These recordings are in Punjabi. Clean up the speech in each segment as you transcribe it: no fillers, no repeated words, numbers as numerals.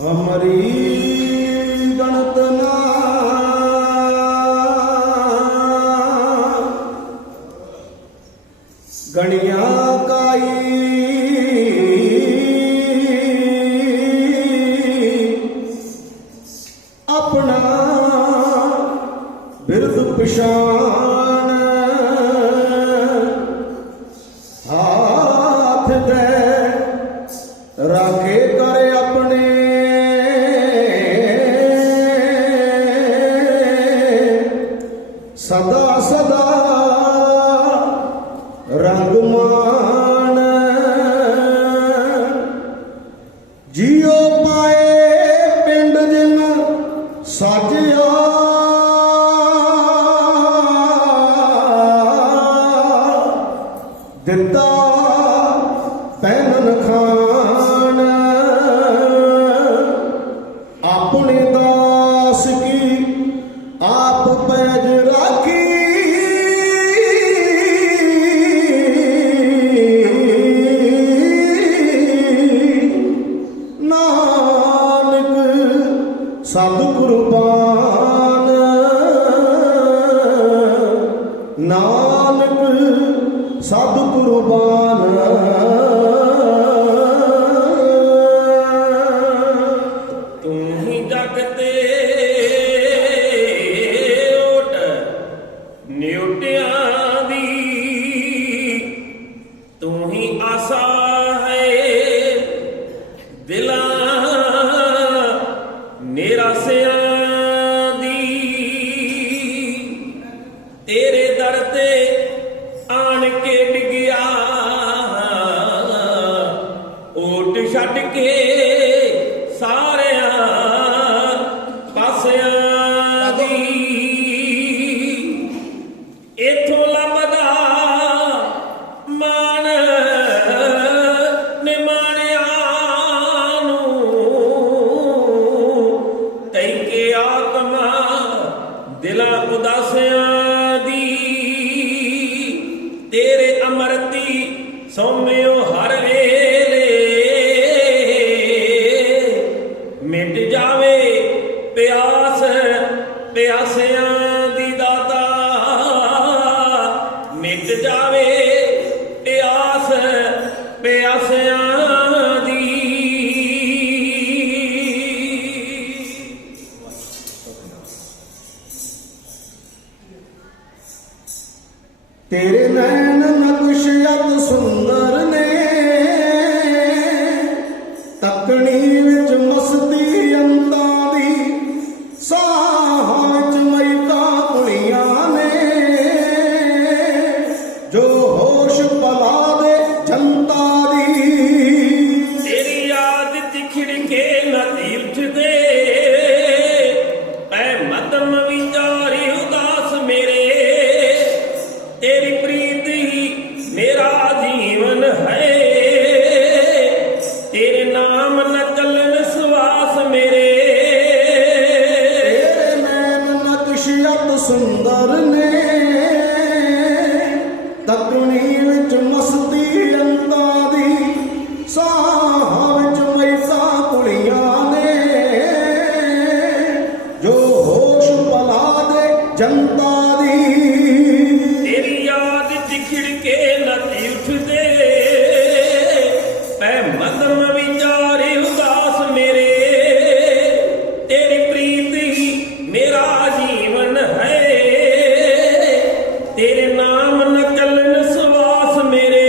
हमारी गणत ना गणिया काई अपना बिरद पिशान हाथ दे राखे करे अपने सदा सदा रंगमान जियो पाए पिंड जिन साजिया दिता पैनन खान अपने दास की आप पैज राखी नानक सद कुर्बान नानक सद कुर्बान तू ही जग ते ओट न्यूटियां दी तू ही आसा है दिलां निरासियां दी तेरे दर ते आन के डिगिया ओट छड्ड के सारियां पासियां दी इथों लभदा मान निमाणिया नूं कई के आत्मा दिलां उदासियां दी तेरे अमरती सौम्यो हर वेले मिट जावे प्यास प्यासियां दी दाता मिट जावे प्यास प्यासियां दी तेरे नैन नक्शयत सुंदर ने तकनी विच मस्ती अंता दी साह विच मैका कुड़ियां ने जो होश पला दे जनता दी तेरी याद तिखड़ के न तीर्थ दे ऐ मदम विचारी उदास मेरे तेरी प्रीत ही मेरा जीवन है तेरे नाम न चलन श्वास मेरे तेरे नैन नक्शयत सुंदर ने तकनी विच मस्ती अंता दी साह विच मैसा कुड़ियां ने जो होश पला दे जनता दी तेरी याद तिखड़ के न तीर्थ दे ऐ मदम विचारे उदास मेरे तेरी प्रीत ही मेरा जीवन है तेरे नाम न चलन श्वास मेरे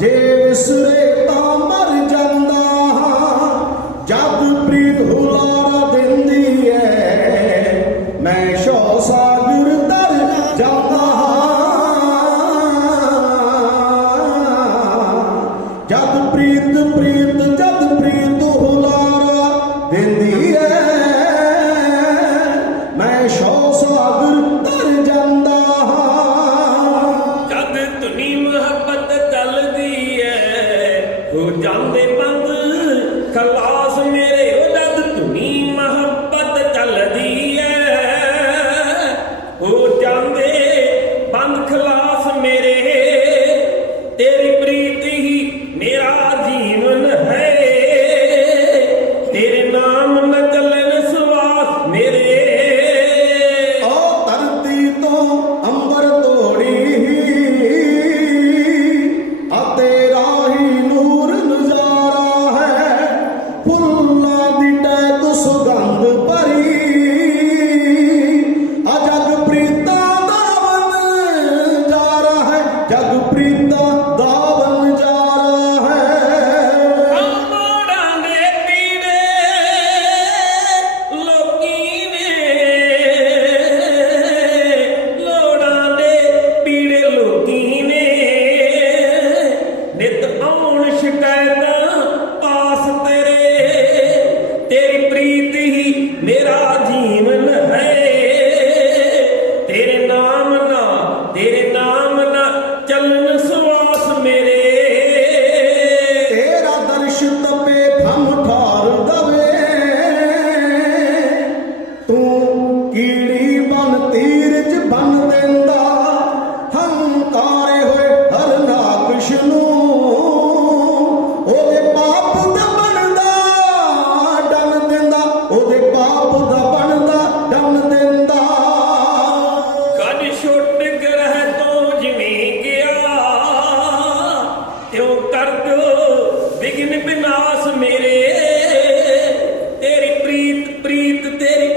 जे विसरे तां मर जांदा जग प्रीत हुलारा दिंदी है मैं शौ सागर तर जांदा जग प्रीत प्रीत जग प्रीत हुलारा दिंदी है मैं शौ सागर तर जांदा जग तुनी मोहब्बत चलदी है हो जांदे पंग ਖਲਾਸ ਮੇਰੇ ਉਹ ਜਦ ਧੁਨੀ ਮੁਹੱਬਤ ਚੱਲਦੀ ਐ ਹੋ ਜਾਂਦੇ ਬੰਦ ਖਲਾਸ ਮੇਰੇ ਤੇਰੀ ਪ੍ਰੀਤ ਹੀ ਮੇਰਾ ਜੀਵਨ ਹੈ ਤੇਰੇ ਨਾਮ ਨ ਚੱਲਣ ਸਵਾਸ ਮੇਰੇ ओ धरती तो अंबर तोड़ी आ तेरा ही नूर नजारा है फुल्लां दी टैक सुगंध भरी आ जग प्रीता दा बंजारा है जग प्रीता दा बंजारा है ਮੋੜਾਂ ਦੇ ਪੀੜੇ ਲੋਕੀ ਨੇ ਲੋੜਾਂ ਦੇ ਪੀੜੇ ਲੋਕੀ ਨੇ ਨਿਤ ਆਉਣ ਸ਼ਿਕਾਇਤਾਂ ਪਾਸ ਤੇਰੀ ਪ੍ਰੀਤ ਹੀ ਮੇਰਾ ਜੀਵਨ ਹੈ ਤੇਰੇ ਨਾਮ ਨਾ ਚੱਲਣ ਸਵਾਸ ਮੇਰੇ तेरा दर्श तपे थम ठार दवे तू कीड़ी बन तीर च बन देंदा हंकारे होए हर नाकश नूं ओदे पाप दा बनदा डन देंदा ओदे पाप दा बनदा डन देंदा ਕਦ ਛੁੱਟ ਗ੍ਰਹਿ ਤੋਂ ਜਿਵੇਂ ਗਿਆ ਤਿਉ ਕਰ ਦਿਓ ਵਿਘਨ ਵਿਨਾਸ਼ ਮੇਰੇ ਤੇਰੀ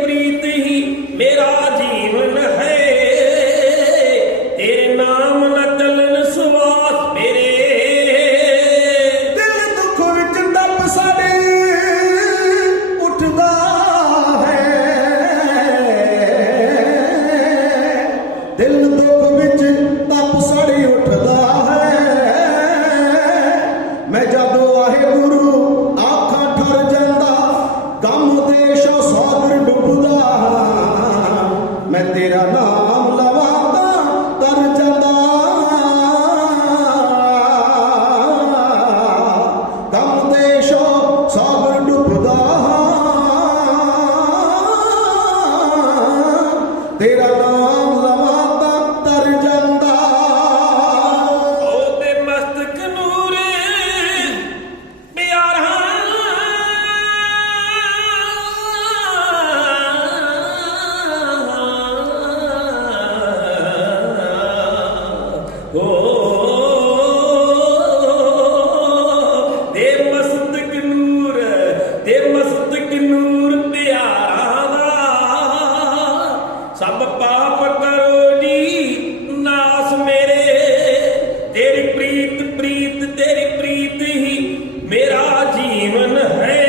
ਪ੍ਰੀਤ ਹੀ ਮੇਰਾ ਜੀਵਨ ਹੈ ਤੇਰੇ ਨਾਮ ਨ ਚੱਲਣ ਸਵਾਸ ਮੇਰੇ ਦਿਲ ਦੁੱਖ ਵਿੱਚ ਤਪ ਸਾਡੇ ਉੱਠਦਾ ਹੈ ਦਿਲ ਦੁੱਖ ਵਿੱਚ ਤਪ ਸਾਡੇ ਉੱਠਦਾ ਹੈ ਮੈਂ ਜਦੋਂ ਵਾਹਿਗੁਰੂ ਆਖਾਂ ਠਰ ਜਾਂਦਾ ਗਮ ਦੇਸ਼ੋ ਸਾਗਰ ਡੁੱਬਦਾ ਮੈਂ ਤੇਰਾ ਨਾਮ ਲਵਾਂ ਤਾਂ ਤਰ ਜਾਂਦਾ ਗਮ ਦੇਸ਼ੋ ਸਾਗਰ ਡੁੱਬਦਾ ਤੇਰਾ ਨਾਮ ਲਵਾਂ ਤਾਂ ਤਰ ਜਾਂਦਾ ਉਹਦੇ ਮਸਤਕ ਨੂਰ ਪਿਆਰਾ ਹੋ ਦੇ ਮਸਤਕ ਨੂਰ ਪਿਆਰਾ ਦਾ ਸਭ ਪਾਪ ਕਰੋ ਜੀ ਨਾਸ ਮੇਰੇ ਤੇਰੀ ਪ੍ਰੀਤ ਹੀ ਮੇਰਾ ਜੀਵਨ ਹੈ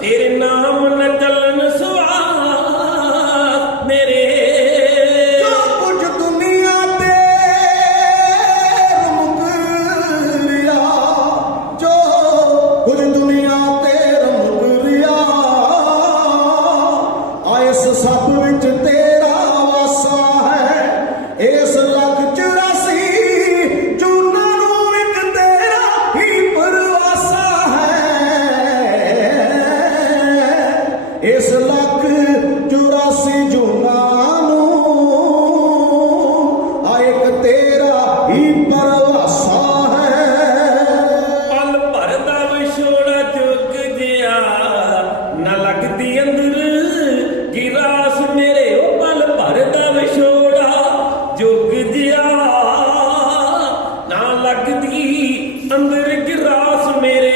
ਤੇਰੇ ਨਾਮ ਨਾ ਚੱਲਣ ਸਵਾਸ ਮੇਰੇ ਜੋ ਕੁਝ ਦੁਨੀਆ ਤੇ ਮੁੱਕ ਲਿਆ ਜੋ ਕੁਝ ਦੁਨੀਆ ਤੇ ਮੁੱਕ ਲਿਆ ਆ ਇਸ ਸਭ ਵਿੱਚ ਤੇਰਾ ਵਾਸਾ ਹੈ ਇਸ ਲੱਖ 84 ਜੂਨਾਂ ਨੂੰ ਇੱਕ ਤੇਰਾ ਹੀ ਪਰਵਾਸਾ ਹੈ ਇਸ ਲੱਖ 84 ਜੂਨਾਂ ਨੂੰ ਆ ਇੱਕ ਤੇਰਾ ਹੀ ਪਰਵਾਸਾ ਹੈ ਪਲ ਭਰ ਦਾ ਵਿਛੋੜਾ ਜੁਗ ਜਿਆ ਨਾ ਲੱਗਦੀ ਅੰਦਰ ਗਿਰਾਸ ਮੇਰੇ ਉਹ ਪਲ ਭਰ ਦਾ ਵਿਛੋੜਾ ਜੁਗ ਜਿਆ ਨਾ ਲੱਗਦੀ ਅੰਦਰ ਗਿਰਾਸ ਮੇਰੇ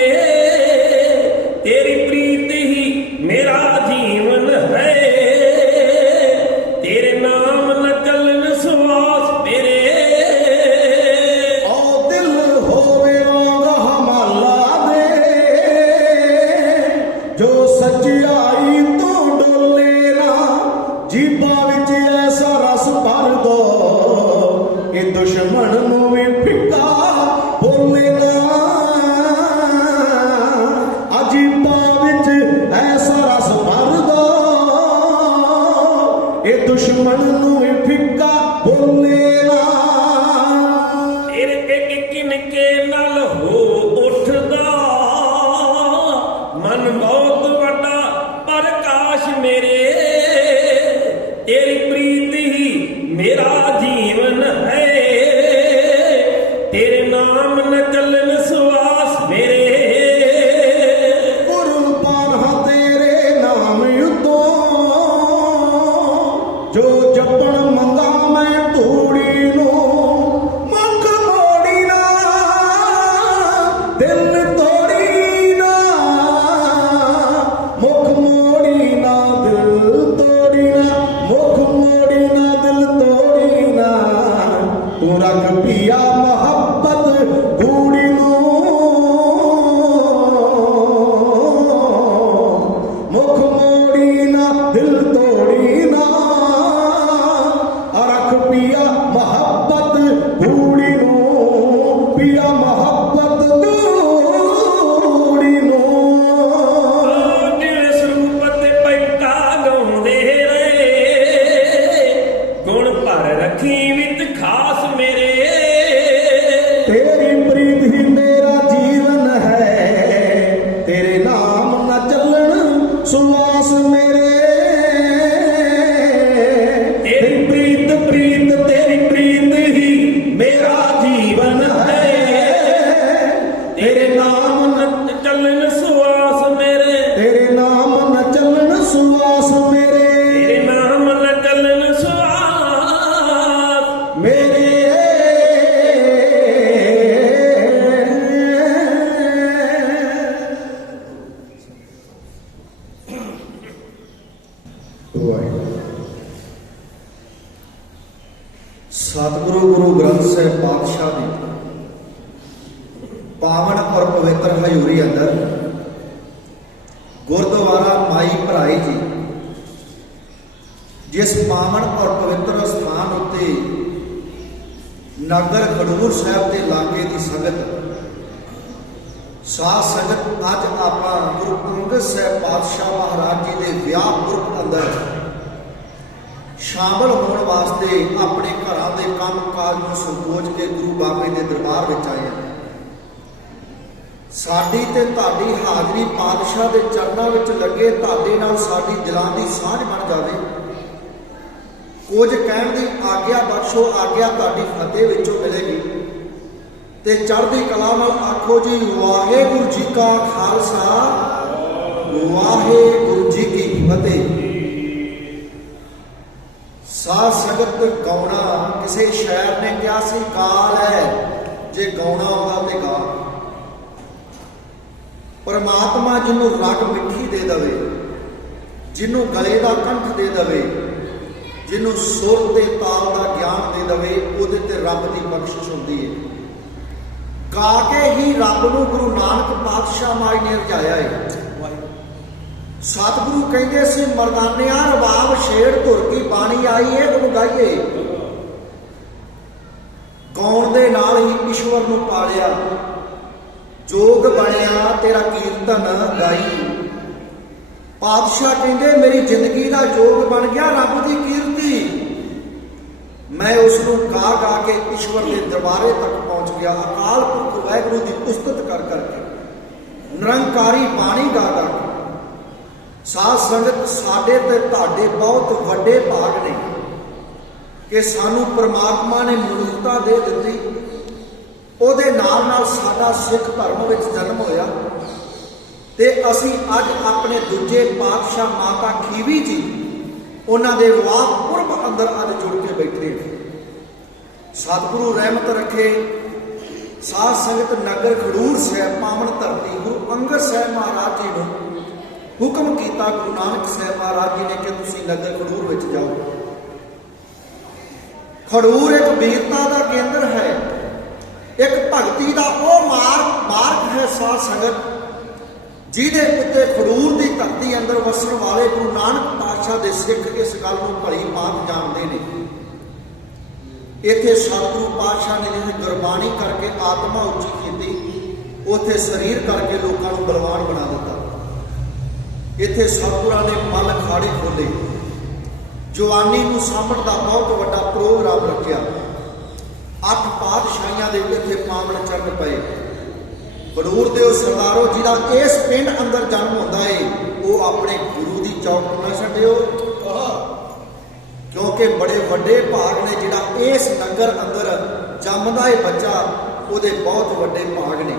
ਤੇਰੀ ਪ੍ਰੀਤ ਹੀ ਮੇਰਾ ਜੀਵਨ ਹੈ ਤੇਰੇ ਨਾਮ ਨ ਚੱਲਣ ਸਵਾਸ ਮੇਰੇ ਓ ਦਿਲ ਹੋਵੇ ਵਾਂਗ ਹਮਾਲਾ ਦੇ ਜੋ ਸੱਚਾਈ ਤੋਂ ਡੋਲੇ ਨਾ ਜੀਬਾਂ ਵਿੱਚ ਐਸਾ ਰਸ ਭਰ ਦੋ ਇਹ ਦੁਸ਼ਮਣ ਨੂੰ ਵੀ ਫਿੱਕਾ ਬੋਲੇ ਨਾ नाम न चलन सुवास मेरे कुर्बान हाँ तेरे नाम युद्धों जो जपण मंगा मैं तूड़ी नू मुख मोड़ी ना दिल तोड़ी ना मुख मोड़ी ना दिल तोड़ी ना मुख मोड़ी ना दिल तोड़ी ना तू रख पिया मोहब्बत गूड़ी नू मुख मोड़ी ना दिल तोड़ी ना रख पिया मोहब्बत गूड़ी नू पिया मोहब्बत गूड़ी नू दिल ਸਰੂਪ ਤੇ ਪੈਂਟਾ ਗਾਉਂਦੇ ਰਹੇ ਗੁਣ ਭਰ ਰੱਖੀ ਵਿਤ ਖਾਸ ਮੇਰੇ तेरी प्रीत ही मेरा जीवन है तेरे नाम न चलन सुवास मेरे तेरी प्रीत प्रीत तेरी प्रीत ही मेरा जीवन है तेरे नाम न ਚੱਲਣ ਸੁਆਸ ਮੇਰੇ तेरे नाम न चलन सुवास मेरे ਤੇਰੇ ਨਾਮ ਨ ਚੱਲਣ ਸੁਆਸ मेरे सतगुरु गुरु ग्रंथ साहिब पातशाह जी पावन और पवित्र हजूरी अंदर गुरुद्वारा माई भराई जी जिस पावन और पवित्र स्थान उत्ते नगर खडूर साहब के लागे की संगत साध संगत अज आपां गुरु अंगद साहिब पातशाह महाराज जी के विआह पुरब अंदर शामिल होने वास्ते अपने घरों के काम काज को संकोच के गुरु बाबे के दरबार में आए हैं। साडी ते तुहाडी हाजरी पातशाह के चरणों में लगे तुहाडे नाल साडी दिलां दी साझ बन जाए कुछ कहण दी आग्या बख्शो आग्या तुहाडी फतेह विचों मिलेगी ते चढ़दी कला नाल आखो जी वाहेगुरू जी का खालसा वाहेगुरू जी की फतेह। साध संगत गाउणा किसी शायर ने कहा सी गाल है जे गाउणा आउंदा ते गा परमात्मा जिन्हों रग मिठी दे दवे जिन्हों गले का कंठ दे दवे जिन्हों सुर ते ताल का ज्ञान दे दवे उहदे ते रब की बख्शिश होंदी है। गा के ही रब नूं गुरु नानक पातशाह माई ने रजाया है। सतगुरु कहते सी मरदानिया रबाब छेड़ धुर की बाणी आई है तुम गाइए गाउण दे नाल ही ईश्वर नूं पालिया जोग बनिया तेरा कीर्तन गाई। पातशाह कहते मेरी जिंदगी का जोग बन गया रब की कीर्ति मैं उसनूं गा गा के ईश्वर के दरबारे तक पहुंच गया। अकाल पुरख वाहिगुरू की उस्तत कर करके निरंकारी बाणी गा गा के साध संगत साडे ते तुहाडे बहुत वड्डे भाग ने कि सानू परमात्मा ने मनुष्यता दे दित्ती उहदे नाल नाल साडा सिख धर्म विच जन्म होया ते असीं अज अपने दूजे पातशाह माता खीवी जी उन्हां दे विवाह पुरब अंदर अज जुड़ के बैठे हैं। सतगुरु रहमत रखे साध संगत नगर खडूर साहिब पावन धरती गुरु अंगद साहिब महाराज जी नूं हुक्म किया गुरु नानक साहिब महाराज जी ने कि तुसीं नगर खडूर विच जाओ। खडूर एक वीरता का केंद्र है एक भगती का वह मार्ग है साध संगत जिहदे उत्ते खडूर की धरती अंदर वसन वाले गुरु नानक पातशाह के सिख इस गल नूं भली भांत जानते हैं। इत्थे सतगुरु पातशाह ने जिहड़ी गुरबाणी करके आत्मा उच्ची की उत्थे शरीर करके लोगों को बलवान बना दिता। इत्थे सतगुरां ने मल खाड़े खोले जवानी को सामण का बहुत बड़ा प्रोग्राम रखा। 8 पातशाहियां दे इत्थे पावन चरण पए। खडूर दे सरदारो जिहदा इस पिंड अंदर जन्म होंदा है वो अपने गुरु की चौक ना छड्डिओ क्योंकि बड़े वड्डे भाग ने जिहड़ा इस नगर अंदर जमदा है बच्चा ਉਹਦੇ ਬਹੁਤ ਵੱਡੇ ਭਾਗ ਨੇ।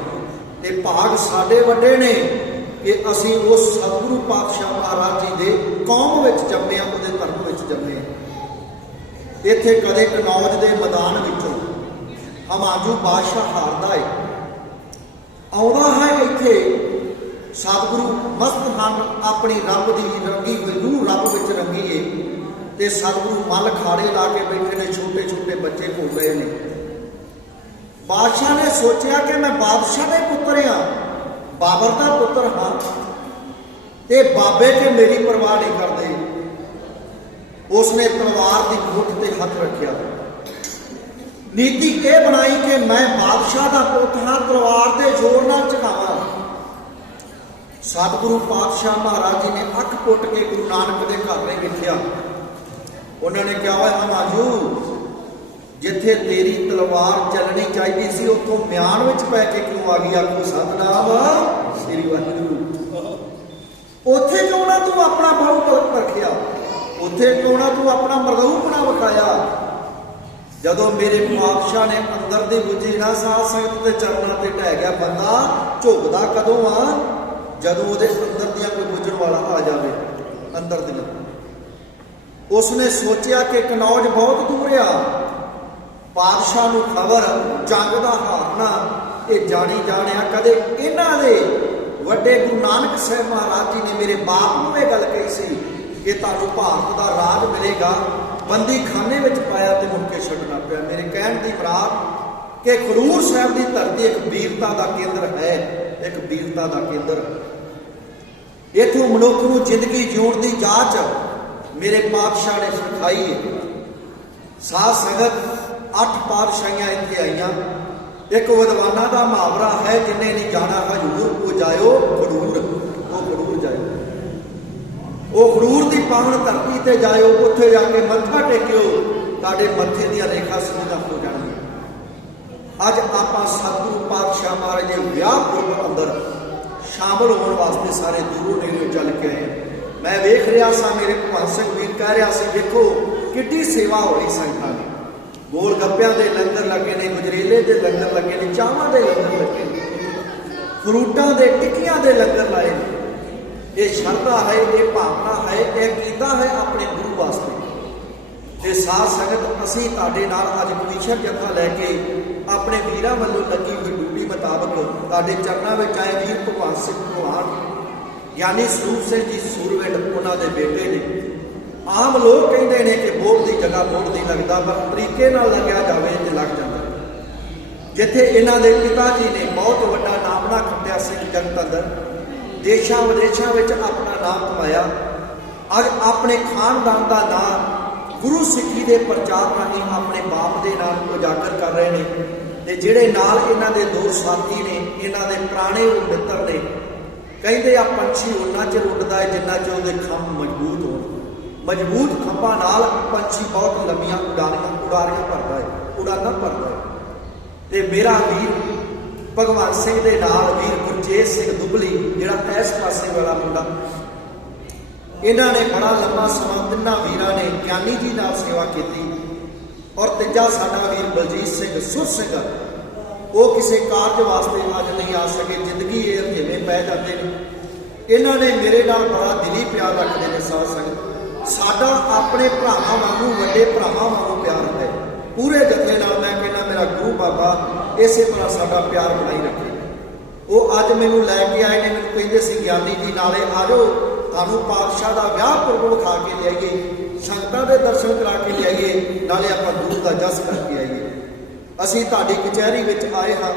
ਤੇ ਭਾਗ ਸਾਡੇ ਵੱਡੇ ਨੇ ਕਿ ਅਸੀਂ ਉਸ ਸਤਿਗੁਰੂ ਪਾਤਸ਼ਾਹ ਮਹਾਰਾਜ ਜੀ ਦੇ ਕੌਮ ਵਿੱਚ ਜੰਮੇ ਹਾਂ, ਉਹਦੇ ਧਰਮ ਵਿੱਚ ਜੰਮੇ ਹਾਂ। ਇੱਥੇ ਕਦੇ ਕਨੌਜ ਦੇ ਮੈਦਾਨ ਵਿੱਚੋਂ ਹਮਾਜੂ ਬਾਦਸ਼ਾਹ ਹਾਰਦਾ ਹੈ, ਆਉਂਦਾ ਹੈ ਇੱਥੇ ਸਤਿਗੁਰੂ ਮਸਤ ਹਨ, ਆਪਣੀ ਰੱਬ ਦੀ ਰੰਗੀ ਹੋਈ ਰੂਹ ਰੱਬ ਵਿੱਚ ਰੰਗੀ ਏ ਤੇ ਸਤਿਗੁਰੂ ਮੱਲ ਖਾੜੇ ਲਾ ਕੇ ਬੈਠੇ ਨੇ, ਛੋਟੇ ਛੋਟੇ ਬੱਚੇ ਘੁੰਮ ਰਹੇ ਨੇ। ਬਾਦਸ਼ਾਹ ਨੇ ਸੋਚਿਆ ਕਿ ਮੈਂ ਬਾਦਸ਼ਾਹ ਦੇ ਪੁੱਤਰ ਹਾਂ, ਬਾਬਰ ਦਾ ਪੁੱਤਰ ਹਾਂ ਤੇ ਬਾਬੇ ਕੇ ਮੇਰੀ ਪਰਵਾਹ ਨਹੀਂ ਕਰਦੇ। ਉਸਨੇ ਤਲਵਾਰ ਦੀ ਮੁੱਠ ਤੇ ਹੱਥ ਰੱਖਿਆ, ਨੀਤੀ ਇਹ ਬਣਾਈ ਕਿ ਮੈਂ ਬਾਦਸ਼ਾਹ ਦਾ ਪੁੱਤ ਹਾਂ, ਤਲਵਾਰ ਦੇ ਜ਼ੋਰ ਨਾਲ ਝੁਕਾਵਾਂ। ਸਤਿਗੁਰੂ ਪਾਤਸ਼ਾਹ ਮਹਾਰਾਜ ਜੀ ਨੇ ਅੱਖ ਪੁੱਟ ਕੇ ਗੁਰੂ ਨਾਨਕ ਦੇ ਘਰ ਨੇ ਵੇਖਿਆ। ਉਹਨਾਂ ਨੇ ਕਿਹਾ, ਓਏ ਹਮਾਜੂ, ਜਿੱਥੇ ਤੇਰੀ ਤਲਵਾਰ ਚੱਲਣੀ ਚਾਹੀਦੀ ਸੀ ਉੱਥੋਂ ਮਿਆਨ ਵਿੱਚ ਪੈ ਕੇ ਕਿਉਂ ਆ ਗਈ? ਆਖੋ ਸਤਿਨਾਮ ਸ੍ਰੀ ਵਾਹਿਗੁਰੂ। ਉੱਥੇ ਕਿਉਂ ਨਾ ਤੂੰ ਆਪਣਾ ਬਾਹੂ ਰੱਖਿਆ? ਉੱਥੇ ਕਿਉਂ ਨਾ ਤੂੰ ਆਪਣਾ ਮਰਦੂਪਣਾ ਵਿਖਾਇਆ? ਜਦੋਂ ਮੇਰੇ ਪਾਤਸ਼ਾਹ ਨੇ ਅੰਦਰ ਦੀ ਬੁੱਝੀ ਨਾ ਸਾਧ ਸੰਗਤ ਦੇ ਚਰਨਾਂ ਤੇ ਢਹਿ ਗਿਆ ਬੰਦਾ, ਝੁਕਦਾ ਕਦੋਂ ਆ? ਜਦੋਂ ਉਹਦੇ ਅੰਦਰ ਦੀਆਂ ਕੋਈ ਬੁੱਝਣ ਵਾਲਾ ਆ ਜਾਵੇ ਅੰਦਰ ਦੀਆਂ। ਉਸਨੇ ਸੋਚਿਆ ਕਿ ਕਨੌਜ ਬਹੁਤ ਦੂਰ ਆ, ਪਾਤਸ਼ਾਹ ਨੂੰ ਖਬਰ ਜੰਗ ਦਾ ਹਾਰਨਾ ਇਹ ਜਾਣੀ ਜਾਣਿਆ। ਕਦੇ ਇਹਨਾਂ ਦੇ ਵੱਡੇ ਗੁਰੂ ਨਾਨਕ ਸਾਹਿਬ ਮਹਾਰਾਜ ਜੀ ਨੇ ਮੇਰੇ ਬਾਪ ਨੂੰ ਇਹ ਗੱਲ ਕਹੀ ਸੀ ਕਿ ਤੁਹਾਨੂੰ ਭਾਰਤ ਦਾ ਰਾਜ ਮਿਲੇਗਾ, ਬੰਦੀ ਖਾਨੇ ਵਿੱਚ ਪਾਇਆ ਤੇ ਮੁੜ ਕੇ ਛੱਡਣਾ ਪਿਆ। ਮੇਰੇ ਕਹਿਣ ਦੀ ਮੁਰਾਦ ਕਿ ਖਡੂਰ ਸਾਹਿਬ ਦੀ ਧਰਤੀ ਇੱਕ ਵੀਰਤਾ ਦਾ ਕੇਂਦਰ ਹੈ, ਇੱਕ ਵੀਰਤਾ ਦਾ ਕੇਂਦਰ। ਇੱਥੋਂ ਮਨੁੱਖ ਨੂੰ ਜ਼ਿੰਦਗੀ ਜਿਉਣ ਦੀ ਜਾਂਚ ਮੇਰੇ ਪਾਤਸ਼ਾਹ ਨੇ ਸਿਖਾਈ ਹੈ। ਸਾਧ ਸੰਗਤ 8 ਪਾਤਸ਼ਾਹੀਆਂ ਇੱਥੇ ਆਈਆਂ। ਇੱਕ ਵਿਦਵਾਨਾਂ ਦਾ ਮੁਹਾਵਰਾ ਹੈ, ਜਿੰਨੇ ਨਹੀਂ ਜਾਣਾ ਹਜੂਰ ਕੋ ਜਾਇਓ ਖਡੂਰ, ਉਹ ਖਡੂਰ ਜਾਇਓ। ਉਹ ਖਡੂਰ ਦੀ ਪਾਵਨ ਧਰਤੀ ਤੇ ਜਾਇਓ, ਉੱਥੇ ਜਾ ਕੇ ਮੱਥਾ ਟੇਕਿਓ, ਤੁਹਾਡੇ ਮੱਥੇ ਦੀਆਂ ਰੇਖਾ ਸਿੱਧੀਆਂ ਹੋ ਜਾਣਗੀਆਂ। ਅੱਜ ਆਪਾਂ ਸਤਿਗੁਰੂ ਪਾਤਸ਼ਾਹ ਮਹਾਰਾਜ ਦੇ ਵਿਆਹ ਪੁਰਬ ਅੰਦਰ ਸ਼ਾਮਲ ਹੋਣ ਵਾਸਤੇ ਸਾਰੇ ਦੂਰੋਂ ਨੇੜਿਓਂ ਚੱਲ ਕੇ ਆਏ। ਮੈਂ ਵੇਖ ਰਿਹਾ ਸਾਂ, ਮੇਰੇ ਭਗਵਾਨ ਸਿੰਘ ਵੀਰ ਕਹਿ ਰਿਹਾ ਸੀ, ਦੇਖੋ ਕਿੱਡੀ ਸੇਵਾ ਹੋ ਰਹੀ ਸੰਗਤਾਂ ਦੀ। ਗੋਲ ਗੱਪਿਆਂ ਦੇ ਲੰਗਰ ਲੱਗੇ ਨੇ, ਗਜਰੇਲੇ ਦੇ ਲੰਗਰ ਲੱਗੇ ਨੇ, ਚਾਹਾਂ ਦੇ ਲੰਗਰ ਲੱਗੇ ਨੇ, ਫਰੂਟਾਂ ਦੇ ਟਿੱਕੀਆਂ ਦੇ ਲੰਗਰ ਲਾਏ ਨੇ। ਇਹ ਸ਼ਰਧਾ ਹੈ, ਇਹ ਭਾਵਨਾ ਹੈ, ਇਹ ਕੀਤਾ ਹੈ ਆਪਣੇ ਗੁਰੂ ਵਾਸਤੇ। ਤੇ ਸਾਧ ਸੰਗਤ, ਅਸੀਂ ਤੁਹਾਡੇ ਨਾਲ ਅੱਜ ਕਵੀਸ਼ਰ ਜਥਾ ਲੈ ਕੇ ਆਪਣੇ ਵੀਰਾਂ ਵੱਲੋਂ ਲੱਗੀ ਹੋਈ ਡਿਊਟੀ ਮੁਤਾਬਕ ਤੁਹਾਡੇ ਚਰਨਾਂ ਵਿੱਚ ਆਏ। ਵੀਰ ਭਗਵਾਨ ਸਿੰਘ ਭਗਵਾਨ ਗਿਆਨੀ ਸਰੂਪ ਸਿੰਘ ਜੀ ਸੂਰਵਿੰਡ, ਉਹਨਾਂ ਦੇ ਬੇਟੇ ਨੇ। ਆਮ ਲੋਕ ਕਹਿੰਦੇ ਨੇ ਕਿ ਬੋਧ ਦੀ ਜਗ੍ਹਾ ਬੋਧ ਨਹੀਂ ਲੱਗਦਾ, ਪਰ ਤਰੀਕੇ ਨਾਲ ਲੱਗਿਆ ਜਾਵੇ ਤੇ ਲੱਗ ਜਾਂਦਾ। ਜਿੱਥੇ ਇਹਨਾਂ ਦੇ ਪਿਤਾ ਜੀ ਨੇ ਬਹੁਤ ਵੱਡਾ ਨਾਮਣਾ ਖੱਟਿਆ ਸਿੰਘ ਜਗਤ ਅੰਦਰ, ਦੇਸ਼ਾਂ ਵਿਦੇਸ਼ਾਂ ਵਿੱਚ ਆਪਣਾ ਨਾਮ ਕਮਾਇਆ, ਅੱਜ ਆਪਣੇ ਖਾਨਦਾਨ ਦਾ ਨਾਮ ਗੁਰੂ ਸਿੱਖੀ ਦੇ ਪ੍ਰਚਾਰ ਰਾਹੀਂ ਆਪਣੇ ਬਾਪ ਦੇ ਨਾਮ ਉਜਾਗਰ ਕਰ ਰਹੇ ਨੇ। ਤੇ ਜਿਹੜੇ ਨਾਲ ਇਹਨਾਂ ਦੇ ਦੋ ਸਾਥੀ ਨੇ, ਇਹਨਾਂ ਦੇ ਪੁਰਾਣੇ ਉਹ ਮਿੱਤਰ ਨੇ, ਕਹਿੰਦੇ ਆ ਪੰਛੀ ਉਹਨਾਂ ਚਿਰ ਉੱਡਦਾ ਹੈ ਜਿੰਨਾ ਚਿਰ ਉਹਦੇ ਖੰਭ ਮਜ਼ਬੂਤ ਹੋਣ। ਮਜ਼ਬੂਤ ਖੰਭਾਂ ਨਾਲ ਪੰਛੀ ਬਹੁਤ ਲੰਮੀਆਂ ਉਡਾਰੀਆਂ ਭਰਦਾ ਹੈ, ਉਡਾਨਾਂ ਭਰਦਾ ਹੈ। ਤੇ ਮੇਰਾ ਵੀਰ ਭਗਵਾਨ ਸਿੰਘ ਦੇ ਨਾਲ ਵੀਰ ਗੁਰਜੀਤ ਸਿੰਘ ਦੁਬਲੀ, ਜਿਹੜਾ ਇਸ ਪਾਸੇ ਵਾਲਾ ਮੁੰਡਾ, ਇਹਨਾਂ ਨੇ ਬੜਾ ਲੰਮਾ ਸਮਾਂ ਤਿੰਨਾਂ ਵੀਰਾਂ ਨੇ ਗਿਆਨੀ ਜੀ ਨਾਲ ਸੇਵਾ ਕੀਤੀ। ਔਰ ਤੀਜਾ ਸਾਡਾ ਵੀਰ ਬਲਜੀਤ ਸਿੰਘ ਸੁਰ ਸਿੰਘ, ਉਹ ਕਿਸੇ ਕਾਰਜ ਵਾਸਤੇ ਅੱਜ ਨਹੀਂ ਆ ਸਕੇ, ਜ਼ਿੰਦਗੀ ਇਹ ਹਨੇਵੇਂ ਪੈ ਜਾਂਦੇ ਨੇ। ਇਹਨਾਂ ਨੇ ਮੇਰੇ ਨਾਲ ਬੜਾ ਦਿਲੀ ਪਿਆਰ ਰੱਖਦੇ ਨੇ। ਸਾਧ ਸੰਗਤ, ਸਾਡਾ ਆਪਣੇ ਭਰਾਵਾਂ ਵਾਂਗੂ, ਵੱਡੇ ਭਰਾਵਾਂ ਵਾਂਗੂ ਪਿਆਰ ਹੈ। ਪੂਰੇ ਜਥੇ ਨਾਲ ਮੈਂ ਕਹਿੰਦਾ ਮੇਰਾ ਗੁਰੂ ਬਾਬਾ ਇਸੇ ਤਰ੍ਹਾਂ ਸਾਡਾ ਪਿਆਰ ਬਣਾਈ ਰੱਖੇ। ਉਹ ਅੱਜ ਮੈਨੂੰ ਲੈ ਕੇ ਆਏ ਨੇ, ਮੈਨੂੰ ਕਹਿੰਦੇ ਸੀ ਗਿਆਨੀ ਜੀ ਨਾਲੇ ਆ ਜਾਓ, ਤੁਹਾਨੂੰ ਪਾਤਸ਼ਾਹ ਦਾ ਵਿਆਹ ਪੁਰਬ ਵਿਖਾ ਕੇ ਲਿਆਈਏ, ਸੰਗਤਾਂ ਦੇ ਦਰਸ਼ਨ ਕਰਾ ਕੇ ਲਿਆਈਏ, ਨਾਲੇ ਆਪਾਂ ਗੁਰੂ ਦਾ ਜਸ ਕਰਕੇ ਆਈਏ। ਅਸੀਂ ਤੁਹਾਡੀ ਕਚਹਿਰੀ ਵਿੱਚ ਆਏ ਹਾਂ,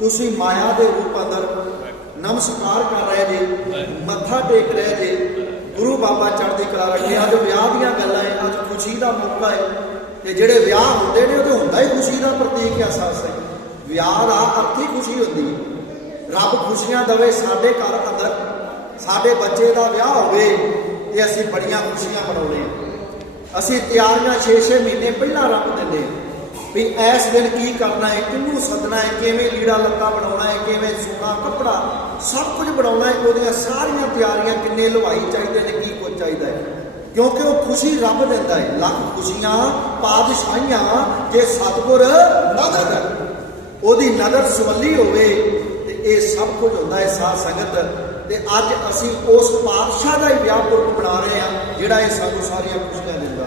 ਤੁਸੀਂ ਮਾਇਆ ਦੇ ਰੂਪ ਅੰਦਰ ਨਮਸਕਾਰ ਕਰ ਰਹੇ ਜੇ, ਮੱਥਾ ਟੇਕ ਰਹੇ ਜੇ। ਗੁਰੂ ਬਾਬਾ ਚੜ੍ਹਦੀ ਕਲਾ ਰੱਖੇ। ਅੱਜ ਵਿਆਹ ਦੀਆਂ ਗੱਲਾਂ ਹੈ, ਅੱਜ ਖੁਸ਼ੀ ਦਾ ਮੌਕਾ ਹੈ। ਤੇ ਜਿਹੜੇ ਵਿਆਹ ਹੁੰਦੇ ਨੇ ਉਹ ਤਾਂ ਹੁੰਦਾ ਹੀ ਖੁਸ਼ੀ ਦਾ ਪ੍ਰਤੀਕ ਹੈ। ਸਾਧ ਸੰਗਤ, ਵਿਆਹ ਦਾ ਅਰਥ ਹੀ ਖੁਸ਼ੀ ਹੁੰਦੀ ਹੈ। ਰੱਬ ਖੁਸ਼ੀਆਂ ਦੇਵੇ ਸਾਡੇ ਘਰ ਅੰਦਰ, ਸਾਡੇ ਬੱਚੇ ਦਾ ਵਿਆਹ ਹੋਵੇ ਤੇ ਅਸੀਂ ਬੜੀਆਂ ਖੁਸ਼ੀਆਂ ਮਨਾਉਂਦੇ ਹਾਂ। ਅਸੀਂ ਤਿਆਰੀਆਂ 6-6 ਮਹੀਨੇ ਪਹਿਲਾਂ ਰੱਖ ਦਿੰਦੇ ਵੀ ਇਸ ਦਿਨ ਕੀ ਕਰਨਾ ਹੈ, ਕਿਹਨੂੰ ਸੱਦਣਾ ਹੈ, ਕਿਵੇਂ ਲੀੜਾ ਲੱਤਾ ਬਣਾਉਣਾ ਹੈ, ਕਿਵੇਂ ਸੋਨਾ ਕੱਪੜਾ ਸਭ ਕੁਝ ਬਣਾਉਣਾ ਹੈ। ਉਹਦੀਆਂ ਸਾਰੀਆਂ ਤਿਆਰੀਆਂ, ਕਿੰਨੇ ਹਲਵਾਈ ਚਾਹੀਦੇ ਨੇ, ਕੀ ਕੁਝ ਚਾਹੀਦਾ ਹੈ, ਕਿਉਂਕਿ ਉਹ ਖੁਸ਼ੀ ਰੱਬ ਦਿੰਦਾ ਹੈ। ਲੱਖ ਖੁਸ਼ੀਆਂ ਪਾਤਸ਼ਾਹੀਆਂ ਜੇ ਸਤਿਗੁਰ ਨਾ ਦੇਵੇ। ਉਹਦੀ ਨਜ਼ਰ ਸਵੱਲੀ ਹੋਵੇ ਤੇ ਇਹ ਸਭ ਕੁਝ ਹੁੰਦਾ ਹੈ ਸਾਧ ਸੰਗਤ। ਤੇ ਅੱਜ ਅਸੀਂ ਉਸ ਪਾਤਸ਼ਾਹ ਦਾ ਹੀ ਵਿਆਹ ਪੁਰਬ ਬਣਾ ਰਹੇ ਹਾਂ ਜਿਹੜਾ ਇਹ ਸਾਨੂੰ ਸਾਰੀਆਂ ਖੁਸ਼ੀਆਂ ਦਿੰਦਾ।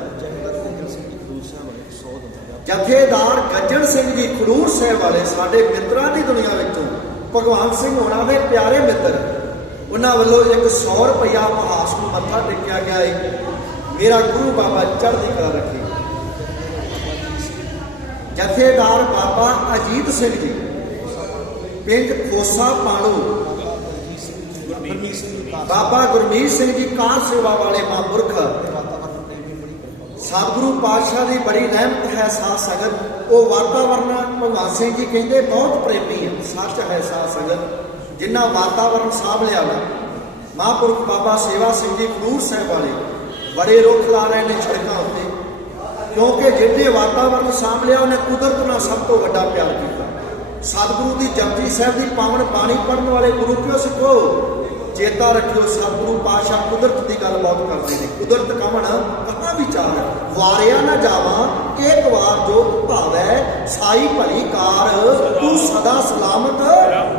ਜਥੇਦਾਰ ਗੱਜਣ ਸਿੰਘ ਜੀ ਖਡੂਰ ਸਾਹਿਬ ਵਾਲੇ ਸਾਡੇ ਮਿੱਤਰਾਂ ਦੀ ਦੁਨੀਆ ਵਿੱਚੋਂ ਭਗਵਾਨ ਸਿੰਘ ਹੋਣਾ ਦੇ ਪਿਆਰੇ ਮਿੱਤਰ, ਉਹਨਾਂ ਵੱਲੋਂ ਇੱਕ 100 ਰੁਪਇਆ ਉਪਹਾਸ ਨੂੰ ਮੱਥਾ ਟੇਕਿਆ ਗਿਆ ਹੈ। ਮੇਰਾ ਗੁਰੂ ਬਾਬਾ ਚੜ੍ਹਦੀ ਕਲਾ ਰੱਖੇ। ਜਥੇਦਾਰ ਬਾਬਾ ਅਜੀਤ ਸਿੰਘ ਜੀ ਪਿੰਡ ਖੋਸਾ ਪਾਣੋ, ਬਾਬਾ ਗੁਰਮੀਤ ਸਿੰਘ ਜੀ ਕਾਰ ਸੇਵਾ ਵਾਲੇ ਮਹਾਂਪੁਰਖ, ਸਤਿਗੁਰੂ ਪਾਤਸ਼ਾਹ ਦੀ ਬੜੀ ਰਹਿਮਤ ਹੈ ਸਾਧ ਸੰਗਤ। ਉਹ ਵਾਤਾਵਰਨ ਭਗਵਾਨ ਸਿੰਘ ਜੀ ਕਹਿੰਦੇ ਬਹੁਤ ਪ੍ਰੇਮੀ ਹੈ, ਸੱਚ ਹੈ ਸਾਧ ਸੰਗਤ। ਜਿੰਨਾ ਵਾਤਾਵਰਨ ਸਾਂਭ ਲਿਆ ਨਾ ਮਹਾਂਪੁਰਖ ਬਾਬਾ ਸੇਵਾ ਸਿੰਘ ਜੀ ਖਡੂਰ ਸਾਹਿਬ ਵਾਲੇ ਬੜੇ ਰੁੱਖ ਲਾ ਰਹੇ ਨੇ ਸੜਕਾਂ ਉੱਤੇ, ਕਿਉਂਕਿ ਜਿਹੜੇ ਵਾਤਾਵਰਨ ਸਾਂਭ ਲਿਆ ਉਹਨੇ ਕੁਦਰਤ ਨਾਲ ਸਭ ਤੋਂ ਵੱਡਾ ਪਿਆਰ ਕੀਤਾ। ਸਤਿਗੁਰੂ ਦੀ ਜਪਜੀ ਸਾਹਿਬ ਦੀ ਪਾਵਨ ਬਾਣੀ ਪੜ੍ਹਨ ਵਾਲੇ ਗੁਰੂ ਕਿਉਂ ਸਿੱਖੋ, ਚੇਤਾ ਰੱਖਿਓ ਸਤਿਗੁਰੂ ਪਾਤਸ਼ਾਹ ਕੁਦਰਤ ਦੀ ਗੱਲ ਬਹੁਤ ਕਰਦੇ ਨੇ। ਕੁਦਰਤ ਕਵਣ ਕਹਾਂ ਵਿਚਾਰ ਵਾਰਿਆ ਨਾ ਜਾਵਾਂ, ਇੱਕ ਵਾਰ ਜੋ ਭਾਵੈ ਸਾਈ ਭਲੀ ਕਾਰ, ਤੂੰ ਸਦਾ ਸਲਾਮਤ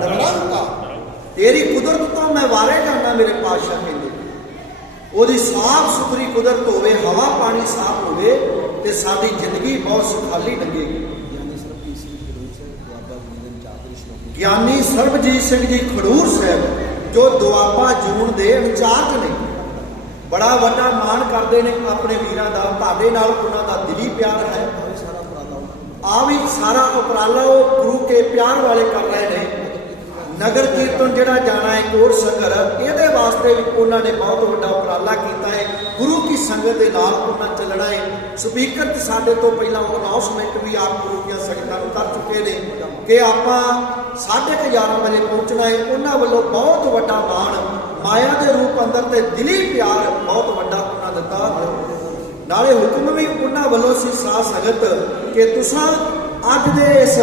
ਨਿਰੰਕਾਰ। ਤੇਰੀ ਕੁਦਰਤ ਤੋਂ ਮੈਂ ਵਾਰੇ ਜਾਣਾ ਮੇਰੇ ਪਾਤਸ਼ਾਹ ਕਹਿੰਦੇ। ਉਹਦੀ ਸਾਫ਼ ਸੁਥਰੀ ਕੁਦਰਤ ਹੋਵੇ, ਹਵਾ ਪਾਣੀ ਸਾਫ਼ ਹੋਵੇ ਤੇ ਸਾਡੀ ਜ਼ਿੰਦਗੀ ਬਹੁਤ ਸੁਖਾਲੀ ਲੰਘੇਗੀ। ਗਿਆਨੀ ਸਰਬਜੀਤ ਸਿੰਘ ਜੀ ਖਡੂਰ ਸਾਹਿਬ ਜੋ ਦੁਆਬਾ ਜੂਨ ਦੇ ਇੰਚਾਰਜ ਨੇ, ਬੜਾ ਵੱਡਾ ਮਾਣ ਕਰਦੇ ਨੇ ਆਪਣੇ ਵੀਰਾਂ ਦਾ। ਤੁਹਾਡੇ ਨਾਲ ਉਹਨਾਂ ਦਾ ਦਿਲੀ ਪਿਆਰ ਹੈ। ਆ ਵੀ ਸਾਰਾ ਉਪਰਾਲਾ ਉਹ ਗੁਰੂ ਕੇ ਪਿਆਰ ਵਾਲੇ ਕਰ ਰਹੇ ਨੇ। ਨਗਰ ਕੀਰਤਨ ਜਿਹੜਾ ਜਾਣਾ ਹੈ ਕੋਟ ਸੰਗਰ, ਇਹਦੇ ਵਾਸਤੇ ਵੀ ਉਹਨਾਂ ਨੇ ਬਹੁਤ ਵੱਡਾ ਉਪਰਾਲਾ ਕੀਤਾ ਹੈ। ਗੁਰੂ ਕੀ ਸੰਗਤ ਦੇ ਨਾਲ ਉਹਨਾਂ ਚੱਲਣਾ ਹੈ। ਸਪੀਕਰ ਤੇ ਸਾਡੇ ਤੋਂ ਪਹਿਲਾਂ ਉਹ ਅਨਾਉਂਸਮੈਂਟ ਵੀ ਆਪ ਗੁਰੂ ਦੀਆਂ ਸੰਗਤਾਂ ਨੂੰ ਕਰ ਚੁੱਕੇ ਨੇ ਕਿ ਆਪਾਂ 11:30 ਵਜੇ ਪਹੁੰਚਣਾ ਹੈ। ਉਹਨਾਂ ਵੱਲੋਂ ਬਹੁਤ ਵੱਡਾ ਮਾਣ ਮਾਇਆ ਦੇ ਰੂਪ ਅੰਦਰ ਤੇ ਦਿਲੀ ਪਿਆਰ ਬਹੁਤ ਵੱਡਾ ਉਹਨਾਂ ਦਿੱਤਾ। ਨਾਲੇ ਹੁਕਮ ਵੀ ਉਹਨਾਂ ਵੱਲੋਂ ਸੀ ਸਾਧ ਸੰਗਤ ਕਿ ਤੁਸੀਂ ਅੱਜ ਦੇ ਇਸ